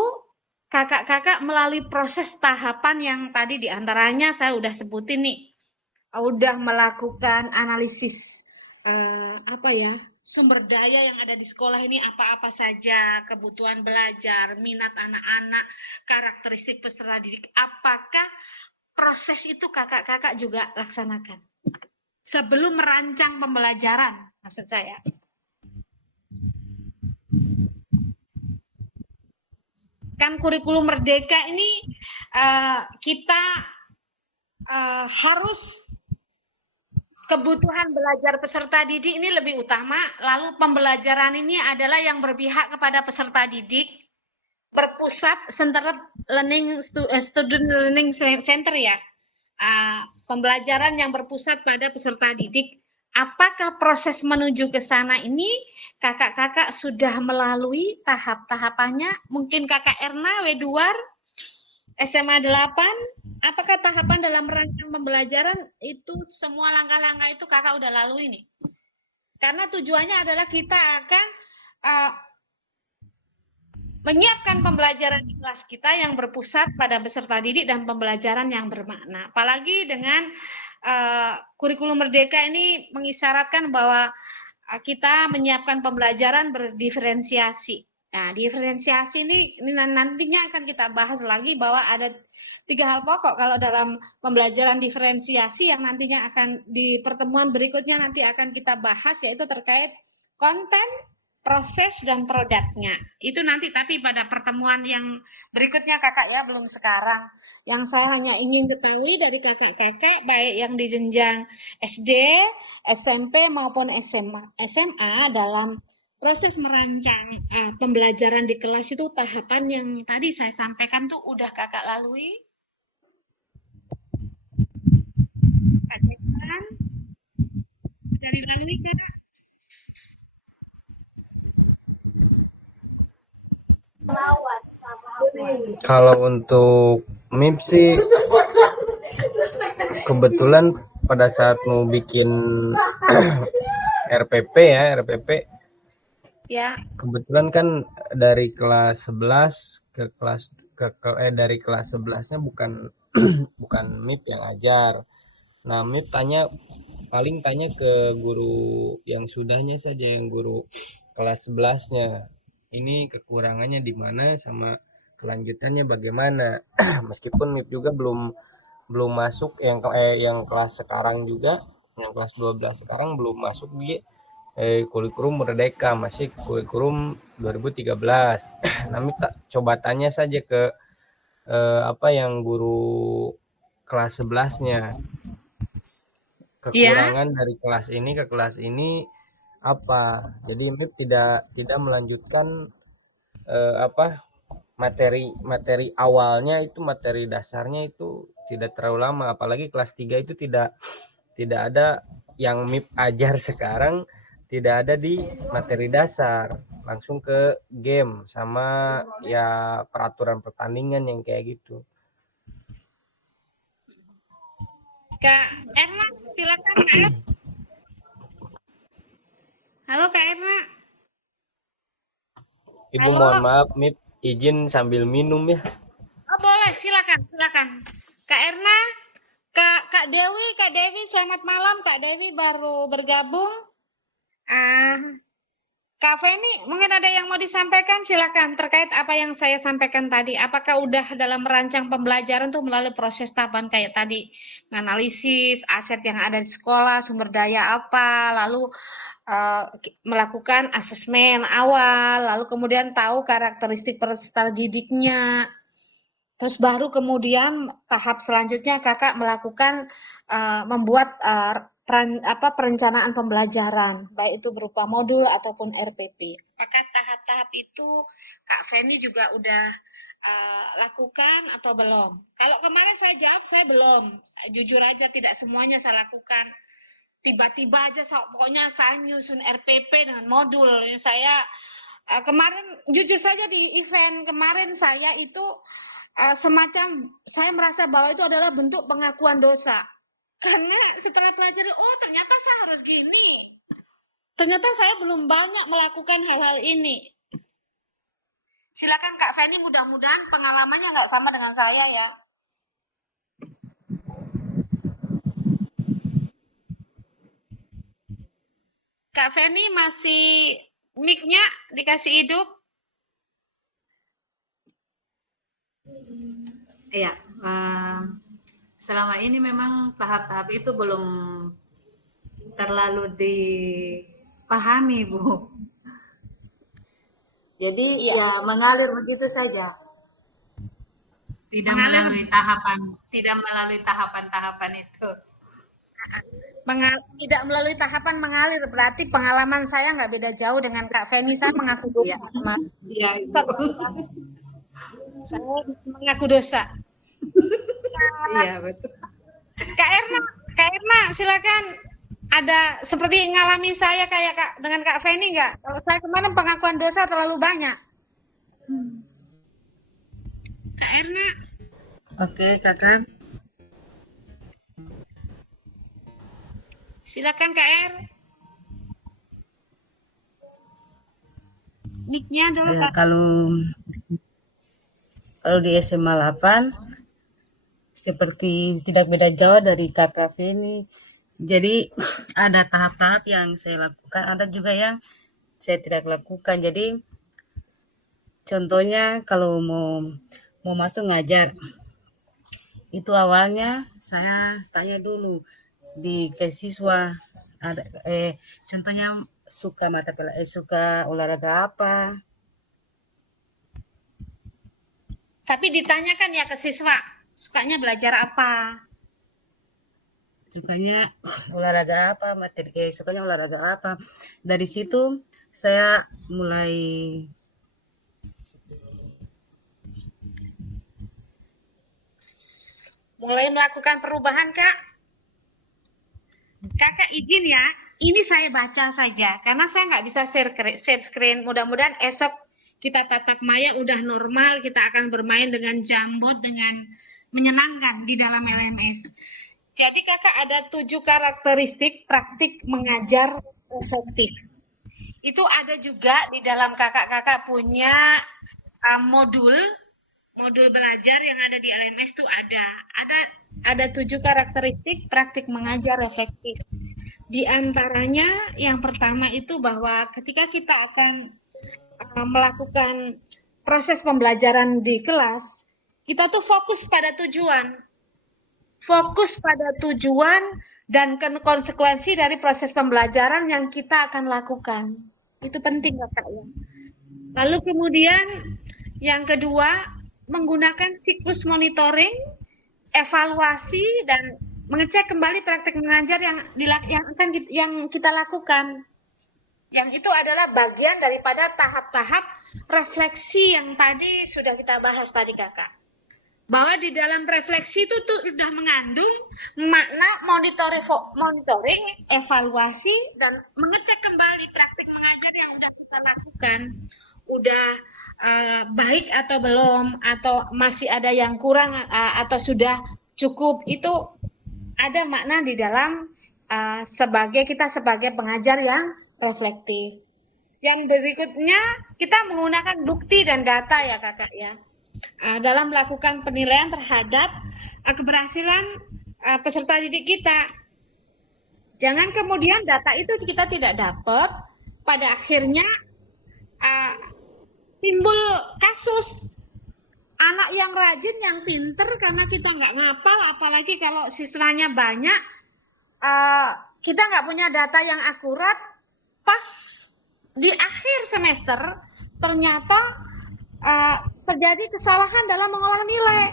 kakak-kakak melalui proses tahapan yang tadi diantaranya saya udah sebutin nih, udah melakukan analisis sumber daya yang ada di sekolah ini apa-apa saja, kebutuhan belajar, minat anak-anak, karakteristik peserta didik, apakah proses itu kakak-kakak juga laksanakan sebelum merancang pembelajaran, maksud saya? Kan kurikulum merdeka ini kita harus kebutuhan belajar peserta didik ini lebih utama, lalu pembelajaran ini adalah yang berpihak kepada peserta didik, berpusat centered learning student learning center ya, pembelajaran yang berpusat pada peserta didik. Apakah proses menuju ke sana ini kakak-kakak sudah melalui tahap-tahapannya? Mungkin kakak Erna Wedwar SMA 8, apakah tahapan dalam merancang pembelajaran itu semua langkah-langkah itu kakak udah lalui nih? Karena tujuannya adalah kita akan menyiapkan pembelajaran di kelas kita yang berpusat pada peserta didik dan pembelajaran yang bermakna. Apalagi dengan kurikulum merdeka ini mengisyaratkan bahwa kita menyiapkan pembelajaran berdiferensiasi. Nah, diferensiasi ini nantinya akan kita bahas lagi bahwa ada 3 hal pokok kalau dalam pembelajaran diferensiasi yang nantinya akan di pertemuan berikutnya nanti akan kita bahas, yaitu terkait konten, proses, dan produknya. Itu nanti tapi pada pertemuan yang berikutnya Kakak ya, belum sekarang. Yang saya hanya ingin ketahui dari kakak-kakak baik yang di jenjang SD, SMP maupun SMA dalam proses merancang pembelajaran di kelas itu tahapan yang tadi saya sampaikan tuh udah kakak lalui? Kak Devan, udah dilalui kak? Kalau untuk MIP sih kebetulan pada saat mau bikin RPP Ya, kebetulan kan dari kelas 11 ke kelas dari kelas 11-nya bukan bukan MIP yang ajar. Nah, MIP paling tanya ke guru yang sudahnya saja, yang guru kelas 11-nya. Ini kekurangannya di mana sama kelanjutannya bagaimana. Meskipun MIP juga belum masuk yang kelas sekarang juga, yang kelas 12 sekarang belum masuk di kurikulum Merdeka, masih kurikulum 2013. Kami coba tanya saja ke yang guru kelas 11-nya, kekurangan dari kelas ini ke kelas ini apa. Jadi MIP tidak melanjutkan materi awalnya, itu materi dasarnya itu tidak terlalu lama, apalagi kelas 3 itu tidak ada yang MIP ajar sekarang, tidak ada di materi dasar, langsung ke game sama ya peraturan pertandingan yang kayak gitu. Kak Erna, silakan Kak Erna. Halo Kak Erna. Ibu mohon maaf, MIP izin sambil minum ya. Oh boleh, silakan. Kak Erna, Kak Dewi, selamat malam. Kak Dewi baru bergabung. Kak Feni, mungkin ada yang mau disampaikan, silakan terkait apa yang saya sampaikan tadi. Apakah udah dalam merancang pembelajaran tuh melalui proses tahapan kayak tadi, analisis aset yang ada di sekolah, sumber daya apa, lalu melakukan asesmen awal, lalu kemudian tahu karakteristik peserta didiknya, terus baru kemudian tahap selanjutnya kakak melakukan membuat perencanaan pembelajaran, baik itu berupa modul ataupun RPP. Apakah tahap-tahap itu Kak Feni juga udah lakukan atau belum? Kalau kemarin saya jawab saya belum, jujur aja tidak semuanya saya lakukan. Tiba-tiba aja pokoknya saya nyusun RPP dengan modul. Saya kemarin jujur saja di event kemarin saya itu semacam saya merasa bahwa itu adalah bentuk pengakuan dosa. Karena setelah pelajari, oh ternyata saya harus gini. Ternyata saya belum banyak melakukan hal-hal ini. Silakan Kak Feni, mudah-mudahan pengalamannya nggak sama dengan saya ya. Kak Feni masih mic-nya dikasih hidup? Iya, selama ini memang tahap-tahap itu belum terlalu dipahami, Bu. Jadi ya mengalir begitu saja. Tidak melalui tahapan-tahapan itu. Tidak melalui tahapan mengalir, berarti pengalaman saya nggak beda jauh dengan Kak Feni. Saya mengaku dosa. Iya, saya mengaku dosa. Iya, betul. Kak Erna, silakan. Ada seperti ngalami saya kayak dengan Kak Feni nggak? Kalau saya kemarin pengakuan dosa terlalu banyak. Kak Erna. Oke, Kakak. Silakan Kak Er. Mic-nya dulu Ya, Kak. kalau di SMA 8 seperti tidak beda jauh dari Kakak Feni. Jadi ada tahap-tahap yang saya lakukan, ada juga yang saya tidak lakukan. Jadi contohnya kalau mau masuk ngajar, itu awalnya saya tanya dulu ke siswa, ada contohnya suka olahraga apa, Tapi ditanyakan ya ke siswa, sukanya belajar apa? sukanya olahraga apa, sukanya olahraga apa. Dari situ saya mulai Mulai melakukan perubahan, Kak. Kakak izin ya, ini saya baca saja karena saya nggak bisa share screen. Mudah-mudahan esok kita tatap maya udah normal, kita akan bermain dengan Jambot dengan menyenangkan di dalam LMS. Jadi kakak ada 7 karakteristik praktik mengajar efektif. Itu ada juga di dalam kakak-kakak punya modul belajar yang ada di LMS itu ada 7 karakteristik praktik mengajar efektif. Di antaranya yang pertama itu bahwa ketika kita akan melakukan proses pembelajaran di kelas, kita tuh fokus pada tujuan. Fokus pada tujuan dan konsekuensi dari proses pembelajaran yang kita akan lakukan. Itu penting Kakak ya. Lalu kemudian yang kedua, menggunakan siklus monitoring, evaluasi dan mengecek kembali praktek mengajar yang kita lakukan. Yang itu adalah bagian daripada tahap-tahap refleksi yang tadi sudah kita bahas tadi Kakak. Bahwa di dalam refleksi itu tuh sudah mengandung makna monitoring, evaluasi dan mengecek kembali praktik mengajar yang sudah kita lakukan. Udah baik atau belum, atau masih ada yang kurang atau sudah cukup, itu ada makna di dalam kita sebagai pengajar yang reflektif. Yang berikutnya kita menggunakan bukti dan data ya Kakak ya, dalam melakukan penilaian terhadap keberhasilan peserta didik kita. Jangan kemudian data itu kita tidak dapat, pada akhirnya timbul kasus anak yang rajin, yang pinter karena kita nggak ngapal, apalagi kalau siswanya banyak, kita nggak punya data yang akurat, pas di akhir semester ternyata terjadi kesalahan dalam mengolah nilai.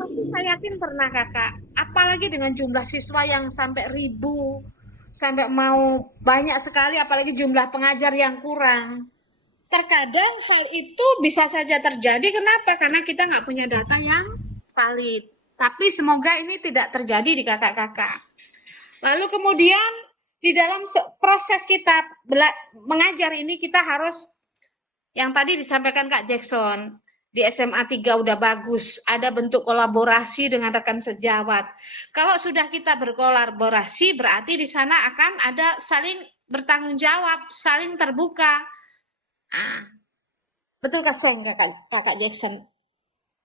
Pasti saya yakin pernah Kakak, apalagi dengan jumlah siswa yang sampai 1000, sampai mau banyak sekali, apalagi jumlah pengajar yang kurang. Terkadang hal itu bisa saja terjadi. Kenapa? Karena kita nggak punya data yang valid. Tapi semoga ini tidak terjadi di kakak-kakak. Lalu kemudian di dalam proses kita mengajar ini kita harus, yang tadi disampaikan Kak Jackson, di SMA 3 udah bagus, ada bentuk kolaborasi dengan rekan sejawat. Kalau sudah kita berkolaborasi, berarti di sana akan ada saling bertanggung jawab, saling terbuka. Betul Kakak Jackson?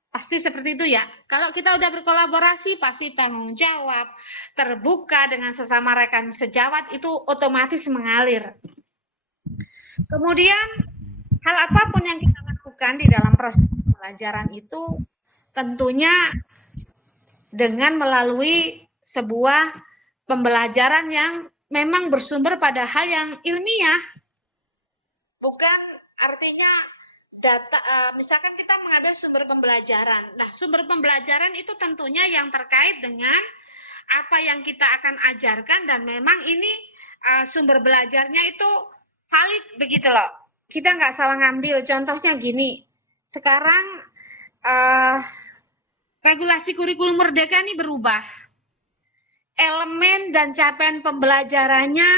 Pasti seperti itu ya. Kalau kita udah berkolaborasi, pasti tanggung jawab, terbuka dengan sesama rekan sejawat, itu otomatis mengalir. Kemudian, hal apapun yang kita lakukan di dalam proses pembelajaran itu, tentunya dengan melalui sebuah pembelajaran yang memang bersumber pada hal yang ilmiah. Bukan artinya data, misalkan kita mengambil sumber pembelajaran. Nah, sumber pembelajaran itu tentunya yang terkait dengan apa yang kita akan ajarkan, dan memang ini sumber belajarnya itu valid begitu loh. Kita nggak salah ngambil. Contohnya gini, sekarang regulasi kurikulum merdeka ini berubah. Elemen dan capaian pembelajarannya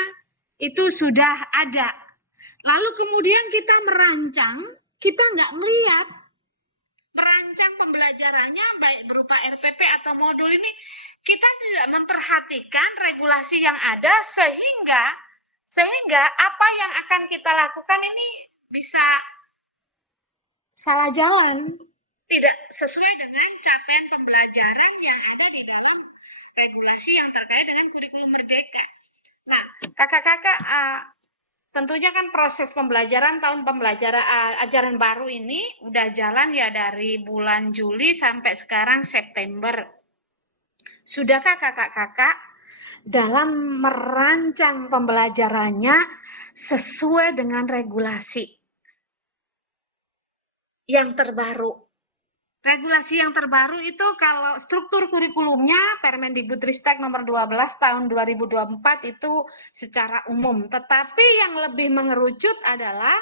itu sudah ada. Lalu kemudian kita merancang, kita nggak melihat merancang pembelajarannya baik berupa RPP atau modul ini, kita tidak memperhatikan regulasi yang ada, sehingga apa yang akan kita lakukan ini bisa salah jalan, tidak sesuai dengan capaian pembelajaran yang ada di dalam regulasi yang terkait dengan kurikulum merdeka. Nah, kakak-kakak, tentunya kan proses pembelajaran tahun pembelajaran ajaran baru ini udah jalan ya dari bulan Juli sampai sekarang September. Sudahkah kakak-kakak dalam merancang pembelajarannya sesuai dengan regulasi yang terbaru? Regulasi yang terbaru itu kalau struktur kurikulumnya Permendikbudristek nomor 12 tahun 2024 itu secara umum. Tetapi yang lebih mengerucut adalah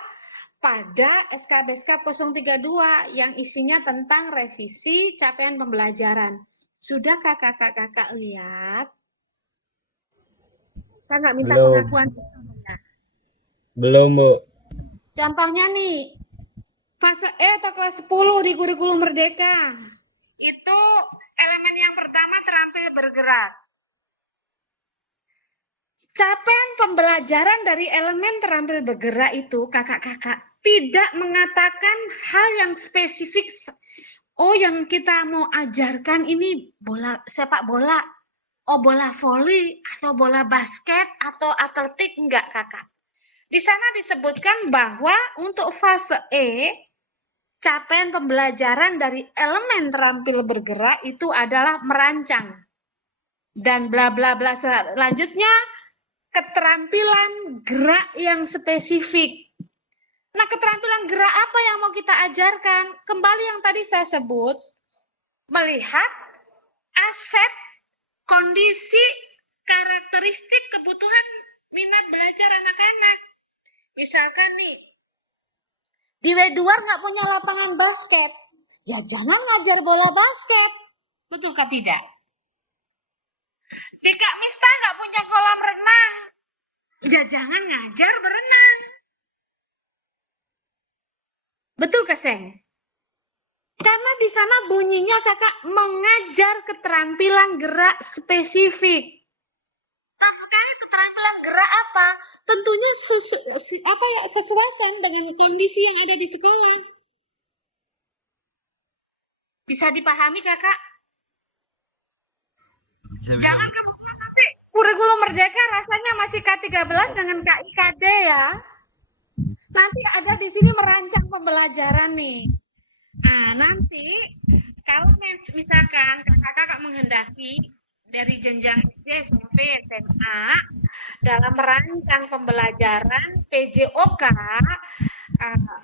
pada SKBSK 032 yang isinya tentang revisi capaian pembelajaran. Sudah kakak-kakak lihat? Kakak minta Belum. pengakuan. Belum, Bu. Contohnya nih, fase E atau kelas 10 di kurikulum Merdeka. Itu elemen yang pertama terampil bergerak. Capaian pembelajaran dari elemen terampil bergerak itu, kakak-kakak, tidak mengatakan hal yang spesifik. Oh, yang kita mau ajarkan ini bola sepak bola, oh bola voli, atau bola basket, atau atletik, enggak kakak. Di sana disebutkan bahwa untuk fase E, capaian pembelajaran dari elemen terampil bergerak itu adalah merancang. Dan bla bla bla selanjutnya, keterampilan gerak yang spesifik. Nah, keterampilan gerak apa yang mau kita ajarkan? Kembali yang tadi saya sebut, melihat aset, kondisi, karakteristik, kebutuhan minat belajar anak-anak. Misalkan nih, di W2 nggak punya lapangan basket, ya jangan ngajar bola basket. Betulkah tidak? Di Kak Mista nggak punya kolam renang, ya jangan ngajar berenang. Betul Keseng? Karena di sana bunyinya kakak mengajar keterampilan gerak spesifik. Apakah keterampilan gerak apa? Tentunya sesuaikan dengan kondisi yang ada di sekolah. Bisa dipahami kakak? Jangan kemudian nanti kurikulum Merdeka rasanya masih K13 dengan KIKD ya. Nanti ada di sini merancang pembelajaran nih. Nah, nanti kalau misalkan kakak-kakak menghendaki dari jenjang SD, SMP, SMA dalam merancang pembelajaran PJOK,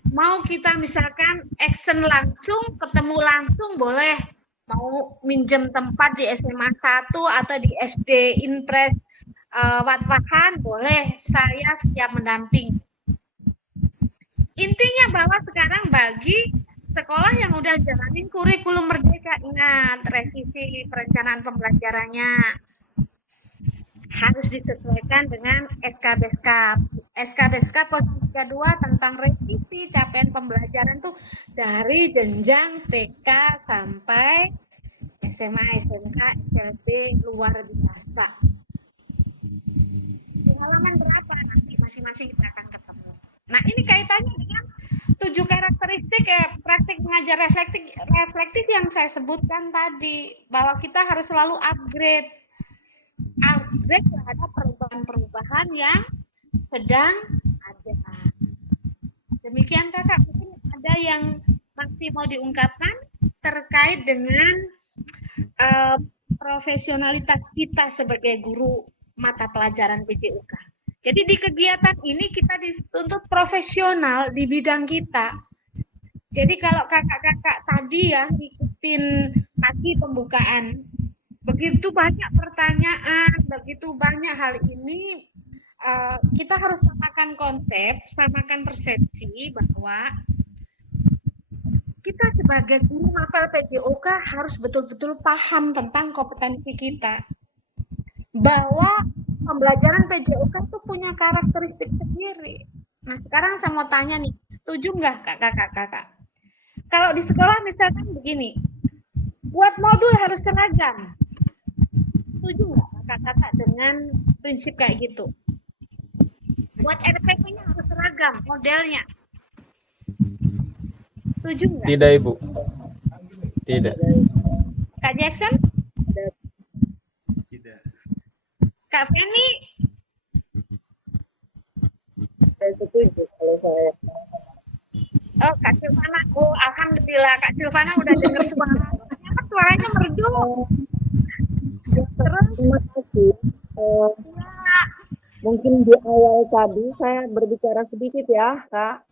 mau kita misalkan action langsung, ketemu langsung boleh. Mau minjem tempat di SMA 1 atau di SD Impres Watwahan boleh, saya siap mendamping. Intinya bahwa sekarang bagi sekolah yang udah jalanin kurikulum Merdeka, ingat revisi perencanaan pembelajarannya harus disesuaikan dengan SKBSK 032 tentang revisi capaian pembelajaran tuh dari jenjang TK sampai SMA, SMK, SLB luar biasa. Di halaman berapa nanti masing-masing kita akan ketemu. Nah, ini kaitannya dengan 7 karakteristik praktik mengajar reflektif yang saya sebutkan tadi, bahwa kita harus selalu upgrade terhadap perubahan-perubahan yang sedang ada. Demikian kakak, mungkin ada yang masih mau diungkapkan terkait dengan profesionalitas kita sebagai guru mata pelajaran PJOK. Jadi di kegiatan ini kita dituntut profesional di bidang kita. Jadi kalau kakak-kakak tadi ya ikutin tadi pembukaan, begitu banyak pertanyaan, begitu banyak hal ini, kita harus samakan konsep, samakan persepsi bahwa kita sebagai guru mapel PJOK harus betul-betul paham tentang kompetensi kita. Bahwa pembelajaran PJOK itu punya karakteristik sendiri. Nah, sekarang saya mau tanya nih, setuju nggak kakak-kakak? Kalau di sekolah misalkan begini, buat modul harus seragam. Setuju nggak kakak-kakak dengan prinsip kayak gitu? Buat RPP-nya harus seragam modelnya. Setuju nggak? Tidak, Ibu. Tidak. Kak Jackson? Tidak. Kak Feni? saya setuju kalau saya. Oh, Kak Silvana. Oh, alhamdulillah Kak Silvana udah dengar suara. Ternyata suaranya merdu. Ya, Kak, Terus terima kasih. ya, Mungkin di awal tadi saya berbicara sedikit ya, Kak.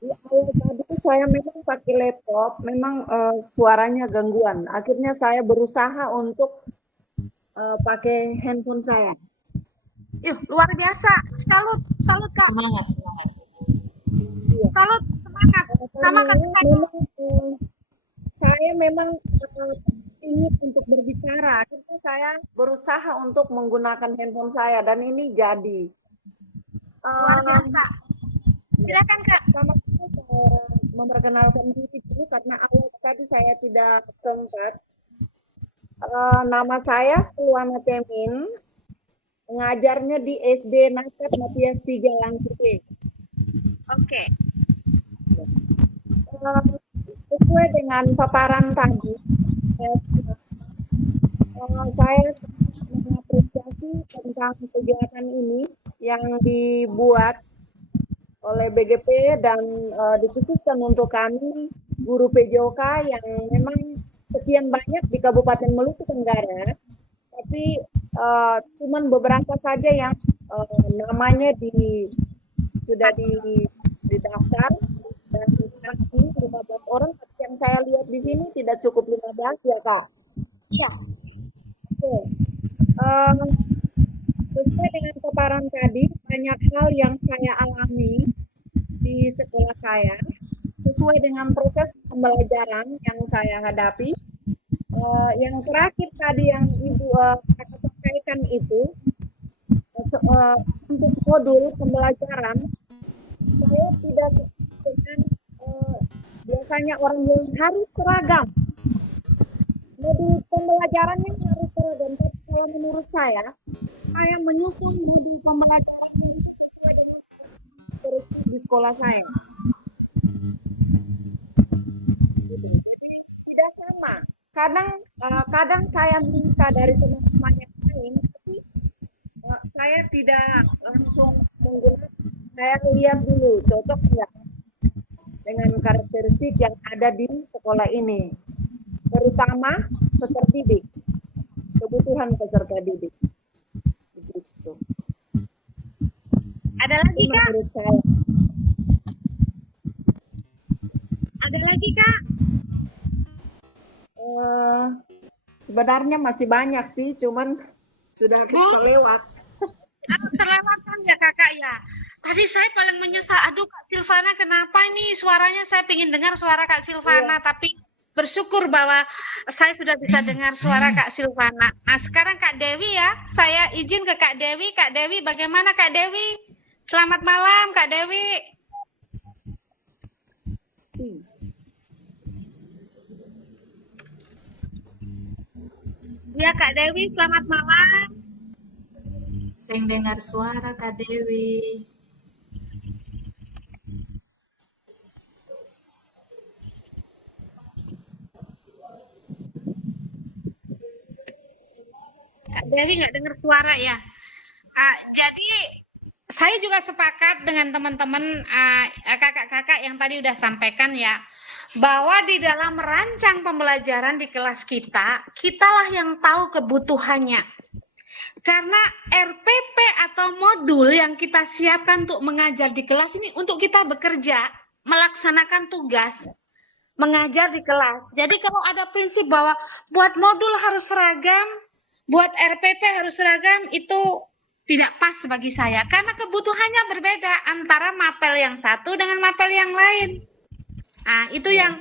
Di awal tadi saya memang pakai laptop, memang suaranya gangguan. Akhirnya saya berusaha untuk pakai handphone saya. luar biasa. Salut, salut Kak. Semangat, semangat. Iya. Salut, semangat. Sama Kak Karena Silvana. memang saya memang ingin untuk berbicara. Akhirnya saya berusaha untuk menggunakan handphone saya dan ini jadi. Luar Eh, biasa. Silakan Kak. Pertama-tama saya memperkenalkan diri dulu karena awal tadi saya tidak sempat. Nama saya Silwana Temin, mengajarnya di SD Naskat Matias 3 Langkite. Oke. Sesuai dengan paparan tadi, saya sangat mengapresiasi tentang kegiatan ini yang dibuat oleh BGP dan dikhususkan untuk kami guru PJOK yang memang sekian banyak di Kabupaten Maluku Tenggara, tapi cuman beberapa saja yang namanya sudah didaftar dan sekarang ini 15 orang, tapi yang saya lihat di sini tidak cukup 15 ya Kak. Iya. Oke. Sesuai dengan paparan tadi, banyak hal yang saya alami di sekolah saya, sesuai dengan proses pembelajaran yang saya hadapi. Yang terakhir tadi yang Ibu Kakak sampaikan itu, untuk modul pembelajaran, saya tidak setuju dengan biasanya orang yang harus seragam. Modul pembelajarannya harus seragam, tapi kalau menurut saya menyusun modul pembelajaran ini sesuai dengan karakteristik di sekolah saya. Jadi tidak sama. Kadang saya minta dari teman-teman yang lain, tapi saya tidak langsung menggunakan. Saya lihat dulu cocok nggak dengan karakteristik yang ada di sekolah ini, terutama peserta didik, kebutuhan peserta didik. Begitu. Ada lagi Itu Kak? menurut saya. Ada lagi Kak? Sebenarnya masih banyak sih, cuman sudah kelewat. Terlewatkan ya Kakak ya. Tadi saya paling menyesal, aduh Kak Silvana kenapa ini suaranya saya ingin dengar suara Kak Silvana, tapi bersyukur bahwa saya sudah bisa dengar suara Kak Silvana. Nah sekarang Kak Dewi ya, saya izin ke Kak Dewi. Kak Dewi bagaimana Kak Dewi? Selamat malam Kak Dewi. Ya Kak Dewi, selamat malam. Saya dengar suara Kak Dewi. Kak Dewi nggak dengar suara ya. Jadi saya juga sepakat dengan teman-teman kakak-kakak yang tadi udah sampaikan ya, bahwa di dalam merancang pembelajaran di kelas kitalah yang tahu kebutuhannya. Karena RPP atau modul yang kita siapkan untuk mengajar di kelas ini untuk kita bekerja, melaksanakan tugas, mengajar di kelas. Jadi kalau ada prinsip bahwa buat modul harus seragam, buat RPP harus seragam, itu tidak pas bagi saya. Karena kebutuhannya berbeda antara mapel yang satu dengan mapel yang lain. Nah, itu yang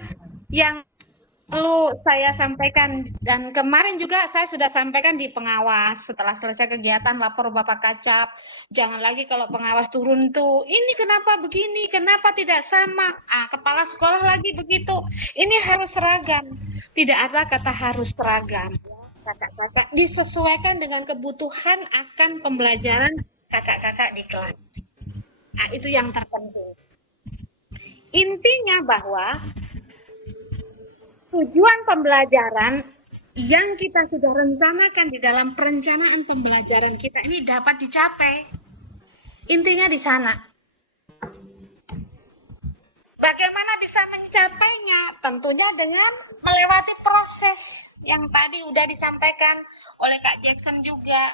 perlu saya sampaikan, dan kemarin juga saya sudah sampaikan di pengawas setelah selesai kegiatan lapor Bapak Kacap, jangan lagi kalau pengawas turun tuh ini kenapa begini, kenapa tidak sama, kepala sekolah lagi begitu, ini harus seragam. Tidak ada kata harus seragam, kakak-kakak disesuaikan dengan kebutuhan akan pembelajaran kakak-kakak di kelas. Nah, itu yang terpenting. Intinya bahwa tujuan pembelajaran yang kita sudah rencanakan di dalam perencanaan pembelajaran kita ini dapat dicapai. Intinya di sana. Bagaimana bisa mencapainya? Tentunya dengan melewati proses yang tadi udah disampaikan oleh Kak Jackson juga,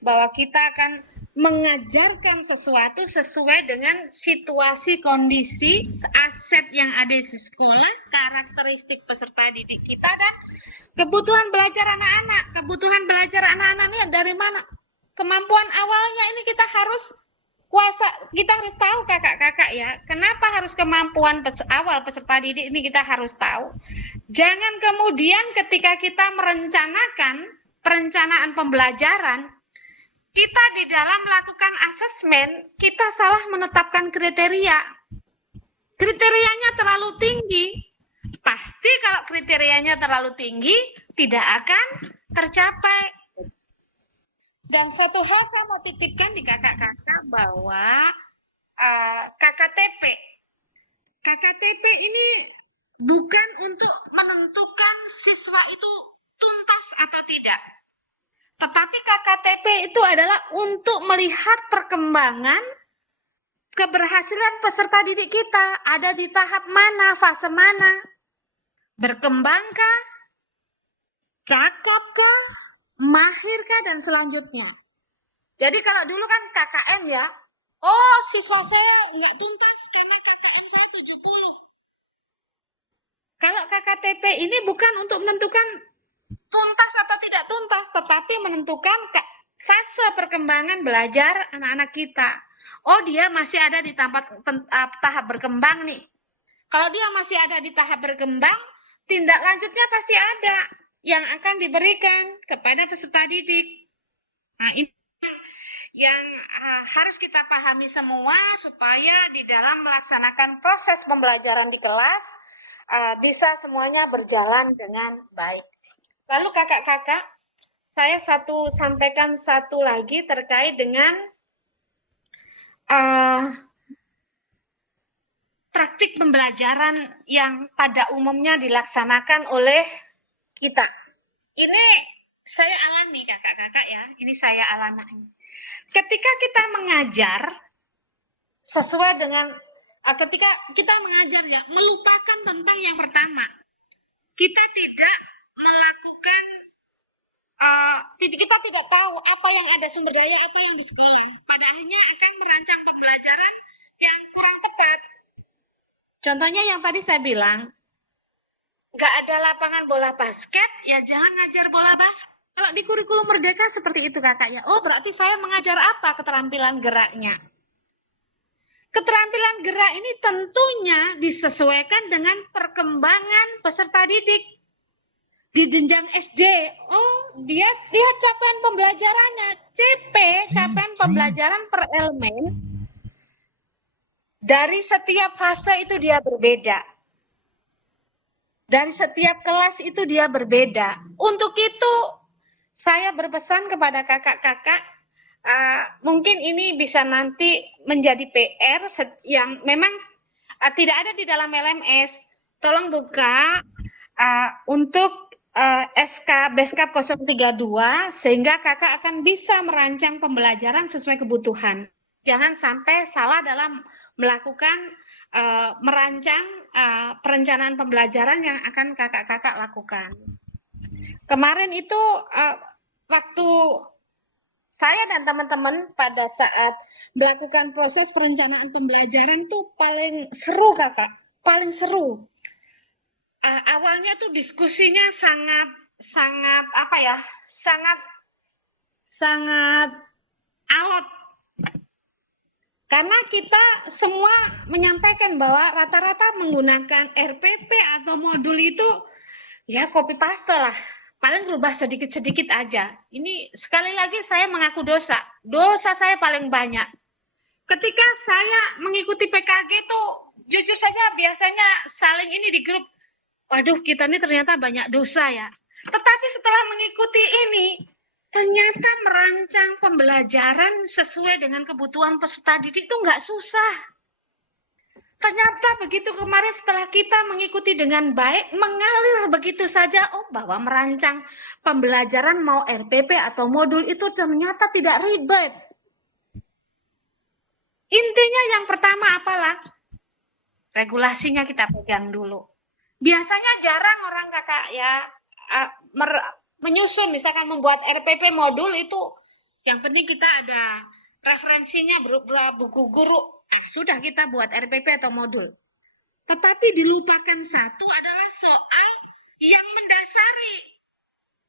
bahwa kita akan mengajarkan sesuatu sesuai dengan situasi, kondisi, aset yang ada di sekolah, karakteristik peserta didik kita, dan kebutuhan belajar anak-anak. Kebutuhan belajar anak-anak ini dari mana? Kemampuan awalnya ini kita harus kita harus tahu kakak-kakak ya, kenapa harus kemampuan awal peserta didik ini kita harus tahu. Jangan kemudian ketika kita merencanakan perencanaan pembelajaran, kita di dalam melakukan asesmen, kita salah menetapkan kriteria. Kriterianya terlalu tinggi. Pasti kalau kriterianya terlalu tinggi, tidak akan tercapai. Dan satu hal saya mau titipkan di kakak-kakak bahwa KKTP. KKTP ini bukan untuk menentukan siswa itu tuntas atau tidak. Tetapi KKTP itu adalah untuk melihat perkembangan keberhasilan peserta didik kita. Ada di tahap mana, fase mana. Berkembangkah? Cakapkah? Mahirkah? Dan selanjutnya. Jadi kalau dulu kan KKM ya, oh siswa saya nggak tuntas karena KKM saya 70. Kalau KKTP ini bukan untuk menentukan tuntas atau tidak tuntas, tetapi menentukan fase perkembangan belajar anak-anak kita. Oh dia masih ada di tahap berkembang nih. Kalau dia masih ada di tahap berkembang, tindak lanjutnya pasti ada yang akan diberikan kepada peserta didik. Nah, ini yang harus kita pahami semua supaya di dalam melaksanakan proses pembelajaran di kelas bisa semuanya berjalan dengan baik. Lalu kakak-kakak, saya sampaikan satu lagi terkait dengan praktik pembelajaran yang pada umumnya dilaksanakan oleh kita. Ini saya alami kakak-kakak ya, ini saya alami. Ketika kita mengajar sesuai dengan ketika kita mengajar ya, melupakan tentang yang pertama. Kita tidak melakukan kita tidak tahu apa yang ada sumber daya apa yang di sekolah. Pada akhirnya akan merancang pembelajaran yang kurang tepat. Contohnya yang tadi saya bilang, nggak ada lapangan bola basket, ya jangan ngajar bola basket. Kalau di kurikulum Merdeka seperti itu kakak ya. Oh berarti saya mengajar apa keterampilan geraknya? Keterampilan gerak ini tentunya disesuaikan dengan perkembangan peserta didik. Di jenjang SD, oh dia lihat capaian pembelajarannya, CP, capaian pembelajaran per elemen, dari setiap fase itu dia berbeda. Dari setiap kelas itu dia berbeda. Untuk itu, saya berpesan kepada kakak-kakak, mungkin ini bisa nanti menjadi PR yang memang tidak ada di dalam LMS. Tolong buka untuk SK Beskap 032 sehingga kakak akan bisa merancang pembelajaran sesuai kebutuhan. Jangan sampai salah dalam melakukan merancang perencanaan pembelajaran yang akan kakak-kakak lakukan. Kemarin itu waktu saya dan teman-teman pada saat melakukan proses perencanaan pembelajaran tuh paling seru kakak, paling seru. Awalnya tuh diskusinya sangat apa ya, sangat alot. Karena kita semua menyampaikan bahwa rata-rata menggunakan RPP atau modul itu ya copy paste lah. Paling berubah sedikit-sedikit aja. Ini sekali lagi saya mengaku dosa. Dosa saya paling banyak. Ketika saya mengikuti PKG tuh jujur saja biasanya saling ini di grup. Waduh, kita ini ternyata banyak dosa ya. Tetapi setelah mengikuti ini, ternyata merancang pembelajaran sesuai dengan kebutuhan peserta didik itu nggak susah. Ternyata begitu kemarin setelah kita mengikuti dengan baik, mengalir begitu saja. Oh, bahwa merancang pembelajaran mau RPP atau modul itu ternyata tidak ribet. Intinya yang pertama apalah? Regulasinya kita pegang dulu. Biasanya jarang orang kakak ya menyusun, misalkan membuat RPP modul itu, yang penting kita ada referensinya berupa buku guru. Sudah kita buat RPP atau modul. Tetapi dilupakan satu adalah soal yang mendasari.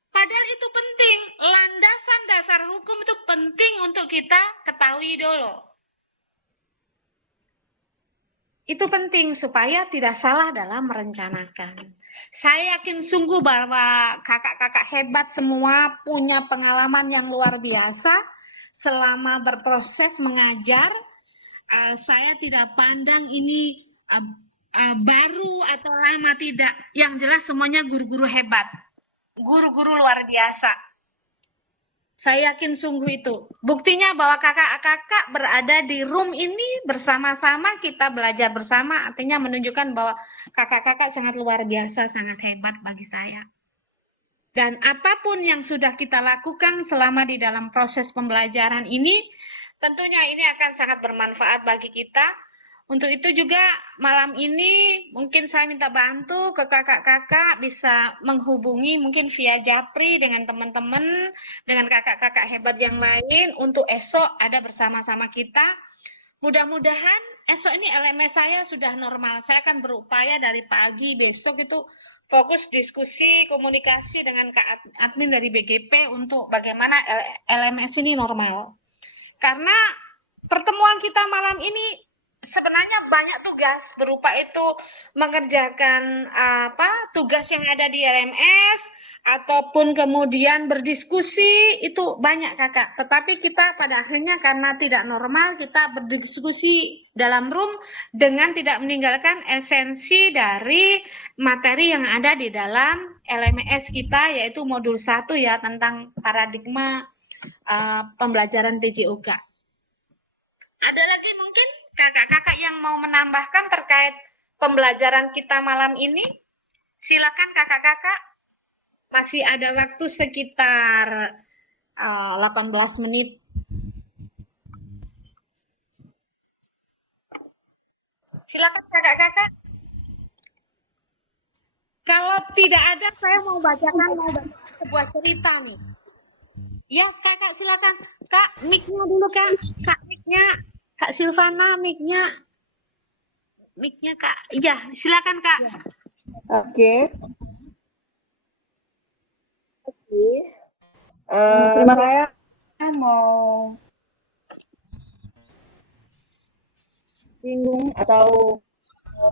Padahal itu penting, landasan dasar hukum itu penting untuk kita ketahui dulu. Itu penting supaya tidak salah dalam merencanakan. Saya yakin sungguh bahwa kakak-kakak hebat semua punya pengalaman yang luar biasa selama berproses mengajar. Saya tidak pandang ini baru atau lama, tidak. Yang jelas semuanya guru-guru hebat. Guru-guru luar biasa. Saya yakin sungguh itu. Buktinya bahwa kakak-kakak berada di room ini bersama-sama, kita belajar bersama, artinya menunjukkan bahwa kakak-kakak sangat luar biasa, sangat hebat bagi saya. Dan apapun yang sudah kita lakukan selama di dalam proses pembelajaran ini, tentunya ini akan sangat bermanfaat bagi kita. Untuk itu juga malam ini mungkin saya minta bantu ke kakak-kakak bisa menghubungi mungkin via Japri dengan teman-teman, dengan kakak-kakak hebat yang lain untuk esok ada bersama-sama kita. Mudah-mudahan esok ini LMS saya sudah normal. Saya akan berupaya dari pagi besok itu fokus diskusi, komunikasi dengan Kak admin dari BGP untuk bagaimana LMS ini normal. Karena pertemuan kita malam ini sebenarnya banyak tugas berupa itu mengerjakan tugas yang ada di LMS ataupun kemudian berdiskusi, itu banyak kakak. Tetapi kita pada akhirnya karena tidak normal kita berdiskusi dalam room dengan tidak meninggalkan esensi dari materi yang ada di dalam LMS kita, yaitu modul 1 ya, tentang paradigma pembelajaran TJOK. Ada lagi mungkin kakak-kakak yang mau menambahkan terkait pembelajaran kita malam ini? Silakan kakak-kakak. Masih ada waktu sekitar 18 menit. Silakan kakak-kakak. Kalau tidak ada, saya mau bacakan sebuah cerita nih. Ya kakak silakan. Kak, mic-nya dulu kak. Kak, mic-nya. Kak Silvana, mic-nya Kak. Iya, silakan Kak. Oke. Terima kasih. Saya mau singgung atau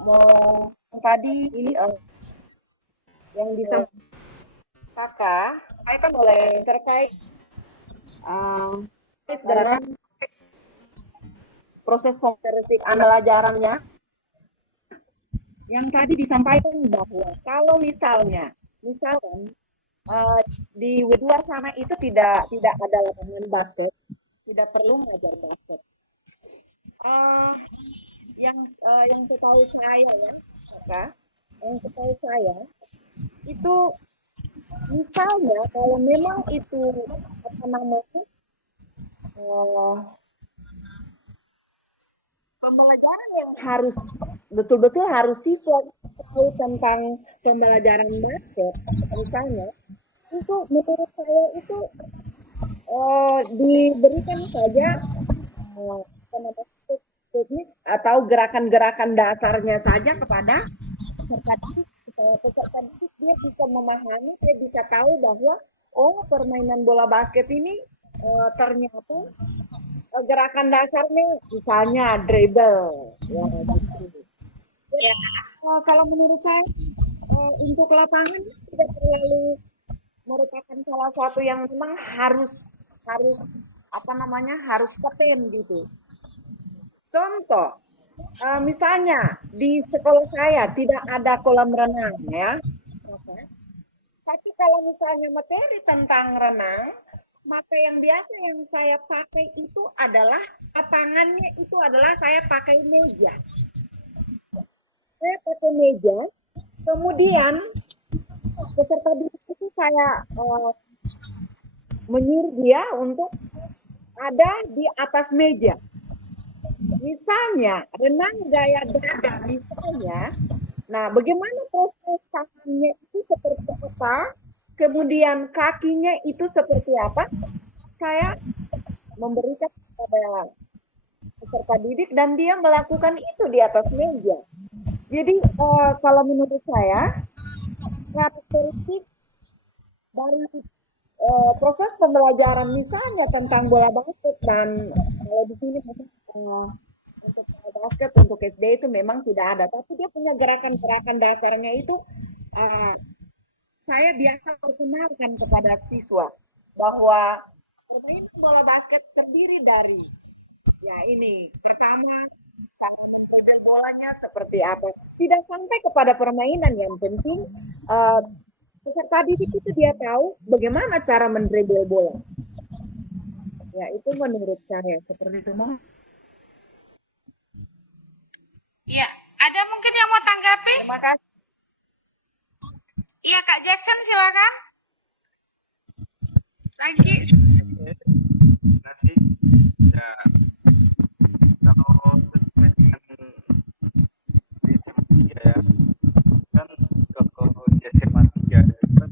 mau tadi ini yang disampaikan kakak, saya kan boleh terkait dalam proses pembelajarannya yang tadi disampaikan bahwa kalau misalkan di W2 sana itu tidak ada lapangan basket, tidak perlu mengajar basket. Yang setahu saya ya, yang setahu saya itu misalnya kalau memang itu apa namanya pembelajaran yang harus betul-betul harus siswa tahu tentang pembelajaran basket misalnya, itu menurut saya itu diberikan saja teknik atau gerakan-gerakan dasarnya saja kepada peserta didik, supaya peserta didik dia bisa memahami, dia bisa tahu bahwa permainan bola basket ini ternyata gerakan dasarnya misalnya dribble ya gitu. Ya, kalau menurut saya untuk lapangan tidak terlalu merupakan salah satu yang memang harus harus paten gitu. Contoh misalnya di sekolah saya tidak ada kolam renang ya, tapi kalau misalnya materi tentang renang, maka yang biasa yang saya pakai itu adalah lapangannya itu adalah saya pakai meja. Saya pakai meja, kemudian peserta didik itu saya menyuruh dia untuk ada di atas meja. Misalnya renang gaya dada misalnya, nah bagaimana proses tangannya itu seperti apa, kemudian kakinya itu seperti apa, saya memberikan kepada peserta didik dan dia melakukan itu di atas meja. Jadi kalau menurut saya karakteristik dari proses pembelajaran misalnya tentang bola basket dan kalau di sini memang untuk bola basket untuk SD itu memang tidak ada, tapi dia punya gerakan-gerakan dasarnya itu uh, saya biasa perkenalkan kepada siswa bahwa permainan bola basket terdiri dari ya ini pertama cara bolanya seperti apa, tidak sampai kepada permainan, yang penting uh, peserta didik itu dia tahu bagaimana cara mendribble bola. Ya, itu menurut saya seperti itu. Ya, ada mungkin yang mau tanggapi? Terima kasih. Iya, Kak Jackson silakan. Lagi. Kasih. Ya, kalau sesuai dengan di SMA 3 ya, kan kalau di SMA 3 itu kan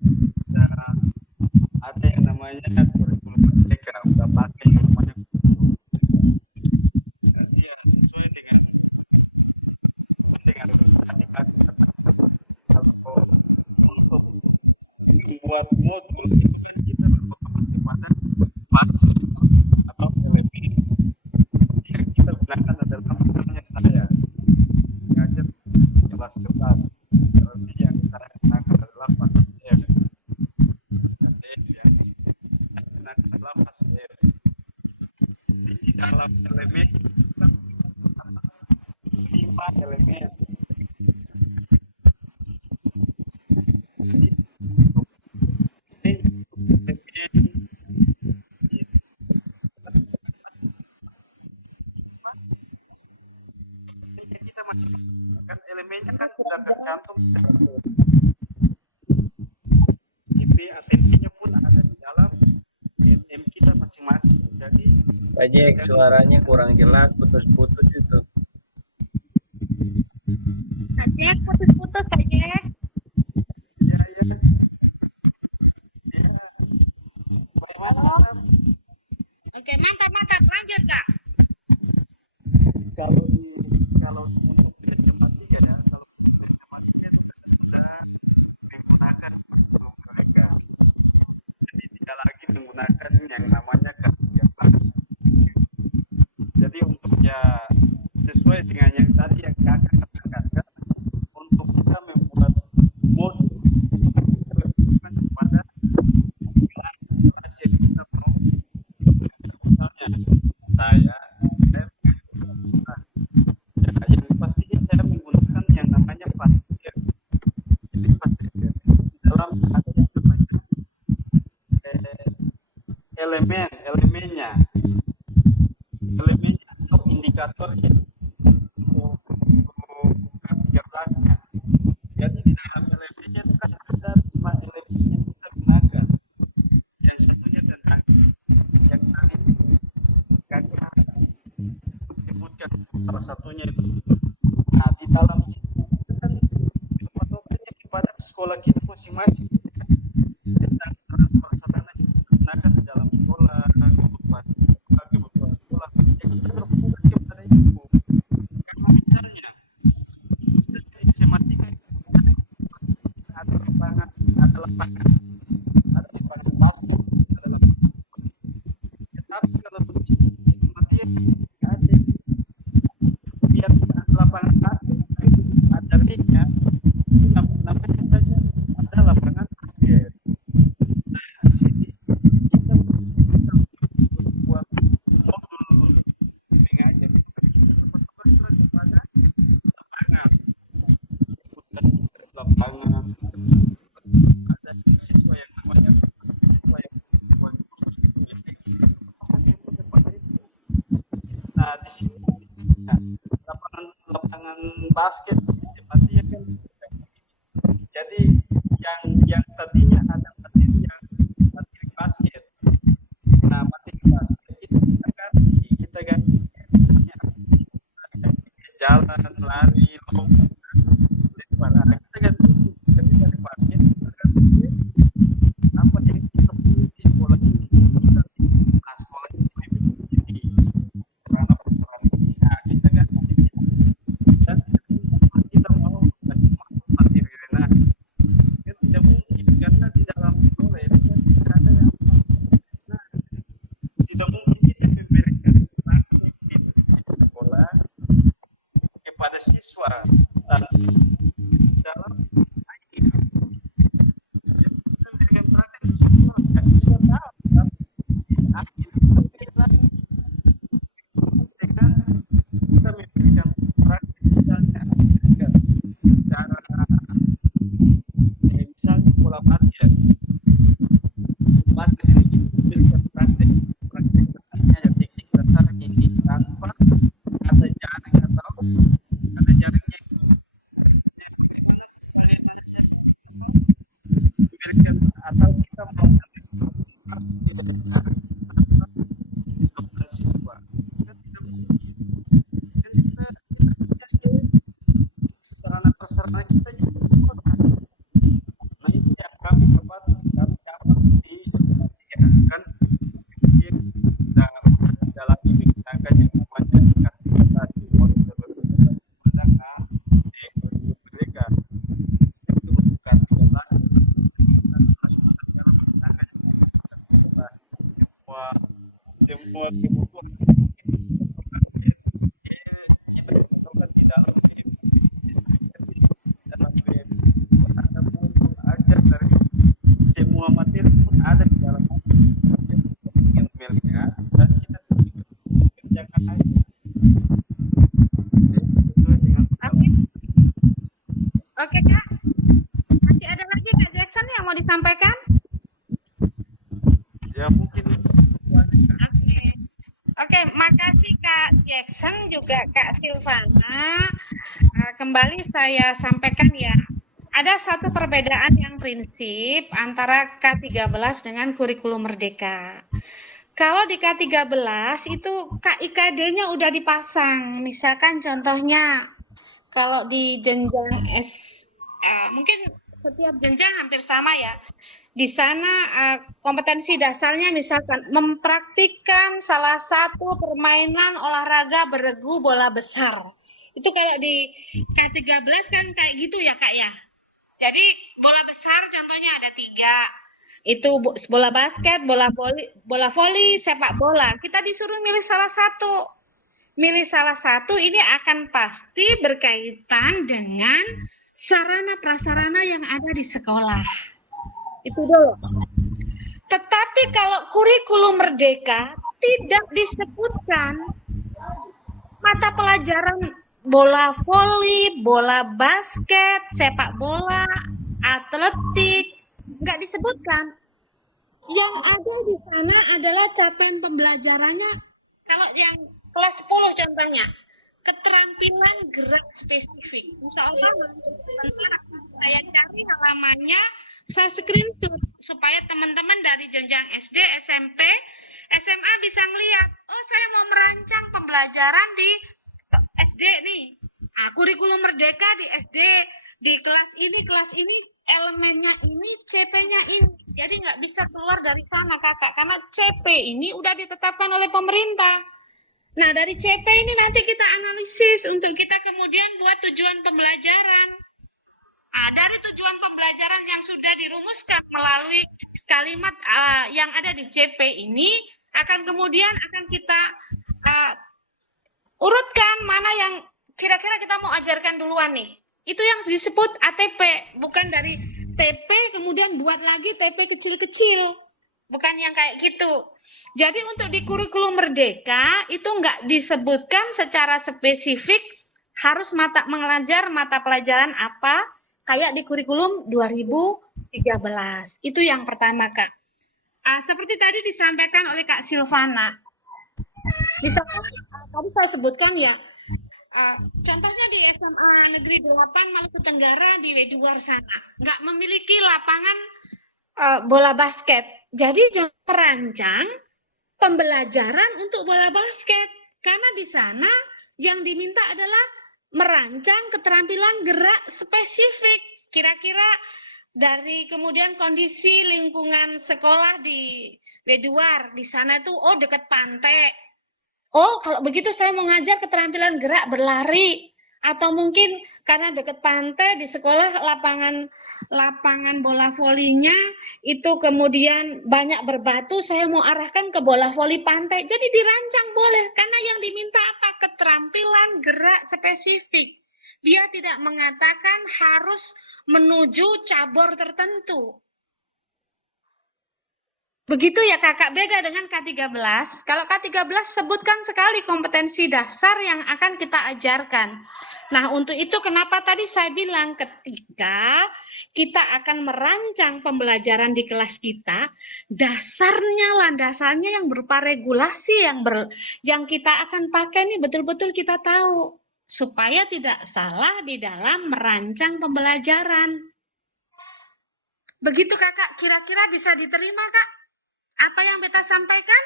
ada yang namanya kurikulum merdeka, udah pakai yang namanya kurikulum merdeka. Jadi yang sesuai dengan tadi kan kalau untuk membuat modul itu kan kita pada pasti atau lebih yang kita gunakan adalah misalnya saya mengajar kelas 11, berarti yang saya gunakan adalah pasif pasif ya, saya gunakan adalah pasif. Di dalam elemen kita 5 elemen. Kita masih kan elemennya kan sudah tercantum IP atensinya pun ada di dalam M kita masing-masing. Jadi Pak Jack, suaranya kurang jelas, putus-putus itu. Kak Jack, putus-putus Kak Jack. ya bagaimana Oke, mantap. Lanjut, Kak. kalau kalau tempat tiga ya, kalau tempat tiga kita sudah menggunakan mereka, jadi tidak lagi menggunakan yang namanya K13. Jadi untuk ya sesuai dengan yang tadi yang kakak katakan kan, untuk kita membuat modul kita lakukan kepada kelas yang kita mau. Misalnya saya ya, yang pastinya saya menggunakan yang namanya pasir. Jadi pasir di dalam ada yang namanya elemennya atau indikatornya untuk kertasnya. Jadi di dalam elemennya itu kan ada 5 elemen yang kita gunakan. Yang satunya tentang yang tadi kakak sebutkan salah satunya itu. Nah, di dalam situ kan patokannya kepada sekolah kita masing-masing. Tentang sarana yang kita gunakan di dalam sekolah, kebutuhan sekolah, yang kita berfokus kepada itu. Kalau misalnya SMA 3 ada lapangan basket, tetapi kalau SMA 3 ada biar lapangan basket ada ringnya, namanya saja ada lapangan basket. Nah, sini kita buat modul mengajar kita berfokus kepada lapangan ada siswa yang namanya siswa yang buat khusus proses yang seperti itu. Nah, di sini lapangan basket seperti ya kan. Jadi yang tadinya ada materi basket. Nah, materi basket itu kita ganti jalan, lari, lompat. Pada kita kan ketika di basket kita kan apa yang kita pilih di sekolah ini kita nah, sekolah ini ini karena persoalan kita kan dan kita mau kasih masuk materi renang kan tidak mungkin karena di dalam sekolah itu kan tidak ada yang nah, tidak mungkin kita memberikan praktik di sekolah kepada siswa dalam memberikan praktik di sekolah ya, siswa tahu kan akhir dengan kita memberikan praktik misalnya cara misalnya bola basket ini memberikan praktik dasarnya ya teknik dasar ini tanpa ada jaring atau ada jaringnya memberikan atau kita melakukan kepada siswa kan tidak mungkin kan kita sarana prasarana kita juga nah itu yang kami dapat di SMA 3 kan kemudian kita dalam menggunakan yang namanya aktivitas monitor menggunakan mereka itu bukan 13 semua kebutuhan kita masukkan di dalam ada pun ajar dari semua materi pun ada di dalam emailnya dan kita kerjakan aja sesuai dengan Oke Kak, masih ada lagi Kak Jackson yang mau disampaikan? ya mungkin Oke, makasih Kak Jackson juga Kak Silvana. Kembali saya sampaikan ya, ada satu perbedaan yang prinsip antara K13 dengan kurikulum merdeka. Kalau di K13 itu KIKD-nya udah dipasang. Misalkan contohnya kalau di jenjang mungkin setiap jenjang hampir sama ya. Di sana kompetensi dasarnya misalkan mempraktikkan salah satu permainan olahraga beregu bola besar. Itu kayak di K13 kan kayak gitu ya Kak ya. Jadi bola besar contohnya ada 3. Itu bola basket, bola voli, sepak bola. Kita disuruh milih salah satu. Milih salah satu ini akan pasti berkaitan dengan sarana prasarana yang ada di sekolah. Itu dulu. Tetapi kalau kurikulum merdeka tidak disebutkan mata pelajaran bola voli, bola basket, sepak bola, atletik, nggak disebutkan. Yang ada di sana adalah capaian pembelajarannya. Kalau yang kelas 10 contohnya, keterampilan gerak spesifik. Insya Allah saya cari halamannya, saya screenshot supaya teman-teman dari jenjang SD, SMP, SMA bisa melihat, oh saya mau merancang pembelajaran di SD nih. Kurikulum merdeka di SD, di kelas ini, elemennya ini, CP-nya ini. Jadi nggak bisa keluar dari sana kakak, karena CP ini udah ditetapkan oleh pemerintah. Nah dari CP ini nanti kita analisis untuk kita kemudian buat tujuan pembelajaran. Dari tujuan pembelajaran yang sudah dirumuskan melalui kalimat yang ada di CP ini akan kita urutkan mana yang kira-kira kita mau ajarkan duluan nih. Itu yang disebut ATP, bukan dari TP kemudian buat lagi TP kecil-kecil. Bukan yang kayak gitu. Jadi untuk di kurikulum merdeka itu nggak disebutkan secara spesifik harus mengajar mata pelajaran apa kayak di kurikulum 2013. Itu yang pertama, Kak. Seperti tadi disampaikan oleh Kak Silvana. Misalkan tadi saya sebutkan ya, contohnya di SMA Negeri 8 Maluku Tenggara di Weduar sana, nggak memiliki lapangan bola basket. Jadi jangan merancang pembelajaran untuk bola basket. Karena di sana yang diminta adalah merancang keterampilan gerak spesifik. Kira-kira dari kemudian kondisi lingkungan sekolah di Weduar, di sana itu oh dekat pantai. Oh, kalau begitu saya mau ngajar keterampilan gerak berlari. Atau mungkin karena dekat pantai di sekolah lapangan bola volinya itu kemudian banyak berbatu, saya mau arahkan ke bola voli pantai. Jadi dirancang boleh, karena yang diminta apa? Keterampilan gerak spesifik. Dia tidak mengatakan harus menuju cabur tertentu. Begitu ya kakak, beda dengan K13. Kalau K13 sebutkan sekali kompetensi dasar yang akan kita ajarkan. Nah, untuk itu kenapa tadi saya bilang ketika kita akan merancang pembelajaran di kelas kita, dasarnya, landasannya yang berupa regulasi yang kita akan pakai ini betul-betul kita tahu. Supaya tidak salah di dalam merancang pembelajaran. Begitu kakak, kira-kira bisa diterima kak? Apa yang beta sampaikan?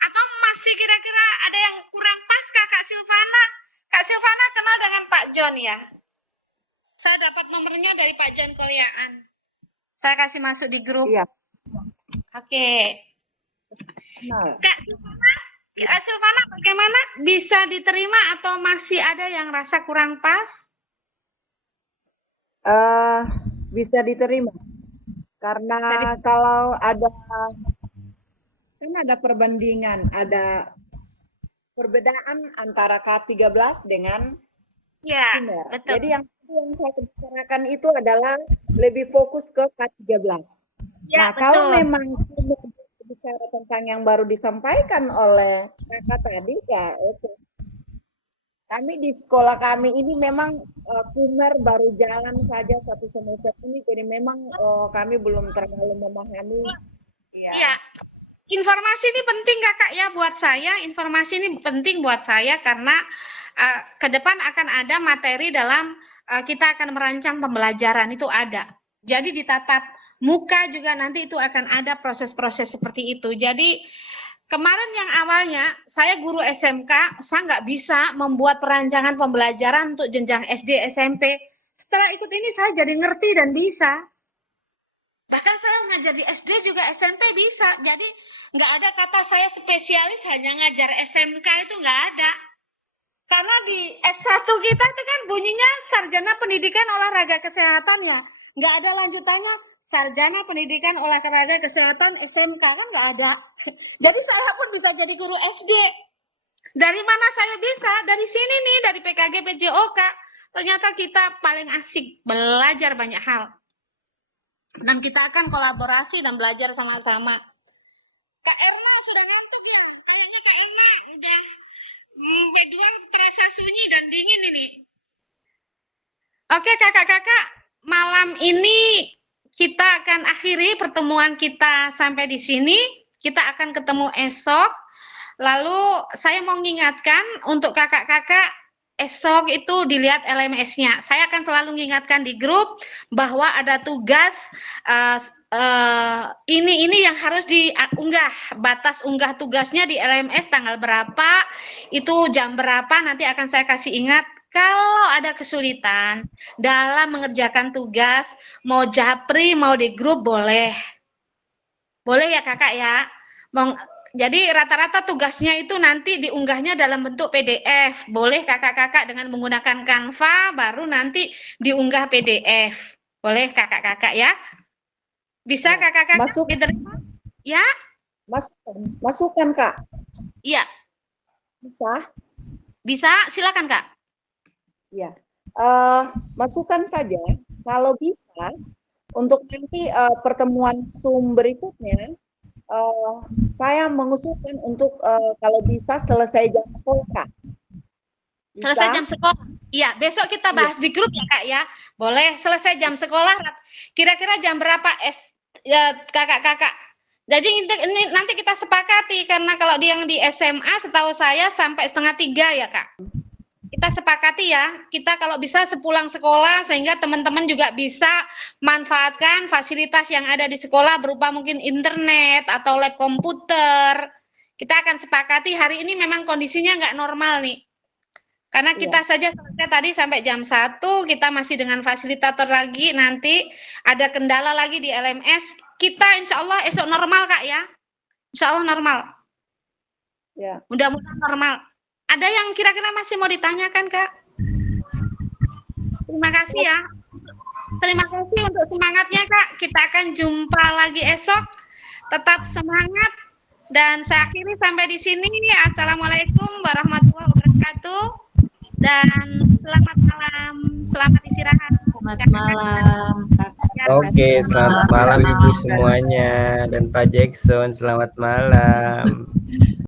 Atau masih kira-kira ada yang kurang pas Kak Silvana? Kak Silvana kenal dengan Pak John ya? Saya dapat nomornya dari Pak John Koliaan. Saya kasih masuk di grup. Iya. Oke. Nah, Kak Silvana bagaimana? Bisa diterima atau masih ada yang rasa kurang pas? bisa diterima. Karena kalau ada perbandingan, ada perbedaan antara K13 dengan Ya, primer. betul. Jadi yang saya bicarakan itu adalah lebih fokus ke K13. Ya, Nah, kalau betul. memang bicara tentang yang baru disampaikan oleh kakak tadi, ya oke. Kami di sekolah kami ini memang primer baru jalan saja 1 semester ini, jadi memang kami belum terlalu memahami. Iya. Informasi ini penting kakak ya buat saya. Informasi ini penting buat saya karena ke depan akan ada materi dalam kita akan merancang pembelajaran, itu ada. Jadi di tatap muka juga nanti itu akan ada proses-proses seperti itu. Jadi kemarin yang awalnya saya guru SMK, saya nggak bisa membuat perancangan pembelajaran untuk jenjang SD, SMP. Setelah ikut ini saya jadi ngerti dan bisa. Bahkan saya ngajar di SD juga SMP bisa. Jadi nggak ada kata saya spesialis hanya ngajar SMK, itu nggak ada. Karena di S1 kita itu kan bunyinya Sarjana Pendidikan Olahraga Kesehatan ya. Nggak ada lanjutannya Sarjana Pendidikan Olahraga Kesehatan SMK, kan nggak ada. Jadi saya pun bisa jadi guru SD. Dari mana saya bisa? Dari sini nih, dari PKG PJOK. Ternyata kita paling asik belajar banyak hal. Dan kita akan kolaborasi dan belajar sama-sama. Kak Erna sudah ngantuk ya? Kayaknya Kak Erna udah W2 terasa sunyi dan dingin ini. Oke kakak-kakak, malam ini kita akan akhiri pertemuan kita sampai di sini. Kita akan ketemu esok. Lalu saya mau mengingatkan untuk kakak-kakak, esok itu dilihat LMS-nya. Saya akan selalu mengingatkan di grup bahwa ada tugas ini yang harus diunggah. Batas unggah tugasnya di LMS tanggal berapa, itu jam berapa, nanti akan saya kasih ingat. Kalau ada kesulitan dalam mengerjakan tugas, mau japri, mau di grup boleh. Boleh ya kakak ya. Jadi rata-rata tugasnya itu nanti diunggahnya dalam bentuk PDF. Boleh kakak-kakak dengan menggunakan Canva, baru nanti diunggah PDF. Boleh kakak-kakak ya? Bisa kakak-kakak diterima? Ya? Masukkan Kak. Iya. Bisa? Bisa, silakan Kak. Iya. Masukkan saja. Kalau bisa, untuk nanti pertemuan Zoom berikutnya, saya mengusulkan untuk kalau bisa selesai jam sekolah, Kak. Bisa? Selesai jam sekolah. Iya, besok kita bahas di grup ya, Kak ya. Boleh, selesai jam sekolah. Kira-kira jam berapa kakak-kakak? Jadi ini nanti kita sepakati, karena kalau yang di SMA setahu saya sampai 2:30 ya, Kak. Kita sepakati ya, kita kalau bisa sepulang sekolah sehingga teman-teman juga bisa manfaatkan fasilitas yang ada di sekolah berupa mungkin internet atau lab komputer. Kita akan sepakati, hari ini memang kondisinya nggak normal nih. Karena Iya. kita saja selesai tadi sampai jam 1, kita masih dengan fasilitator lagi, nanti ada kendala lagi di LMS, kita insya Allah esok normal Kak ya. Insya Allah normal. Ya. Mudah-mudahan normal. Ada yang kira-kira masih mau ditanyakan Kak? Terima kasih ya. Terima kasih untuk semangatnya Kak. Kita akan jumpa lagi esok. Tetap semangat. Dan saya akhiri sampai di sini. Assalamualaikum warahmatullahi wabarakatuh. Dan selamat malam. Selamat istirahat. Selamat malam, Kakak. Oke, selamat malam Ibu semuanya dan Pak Jackson. Selamat malam.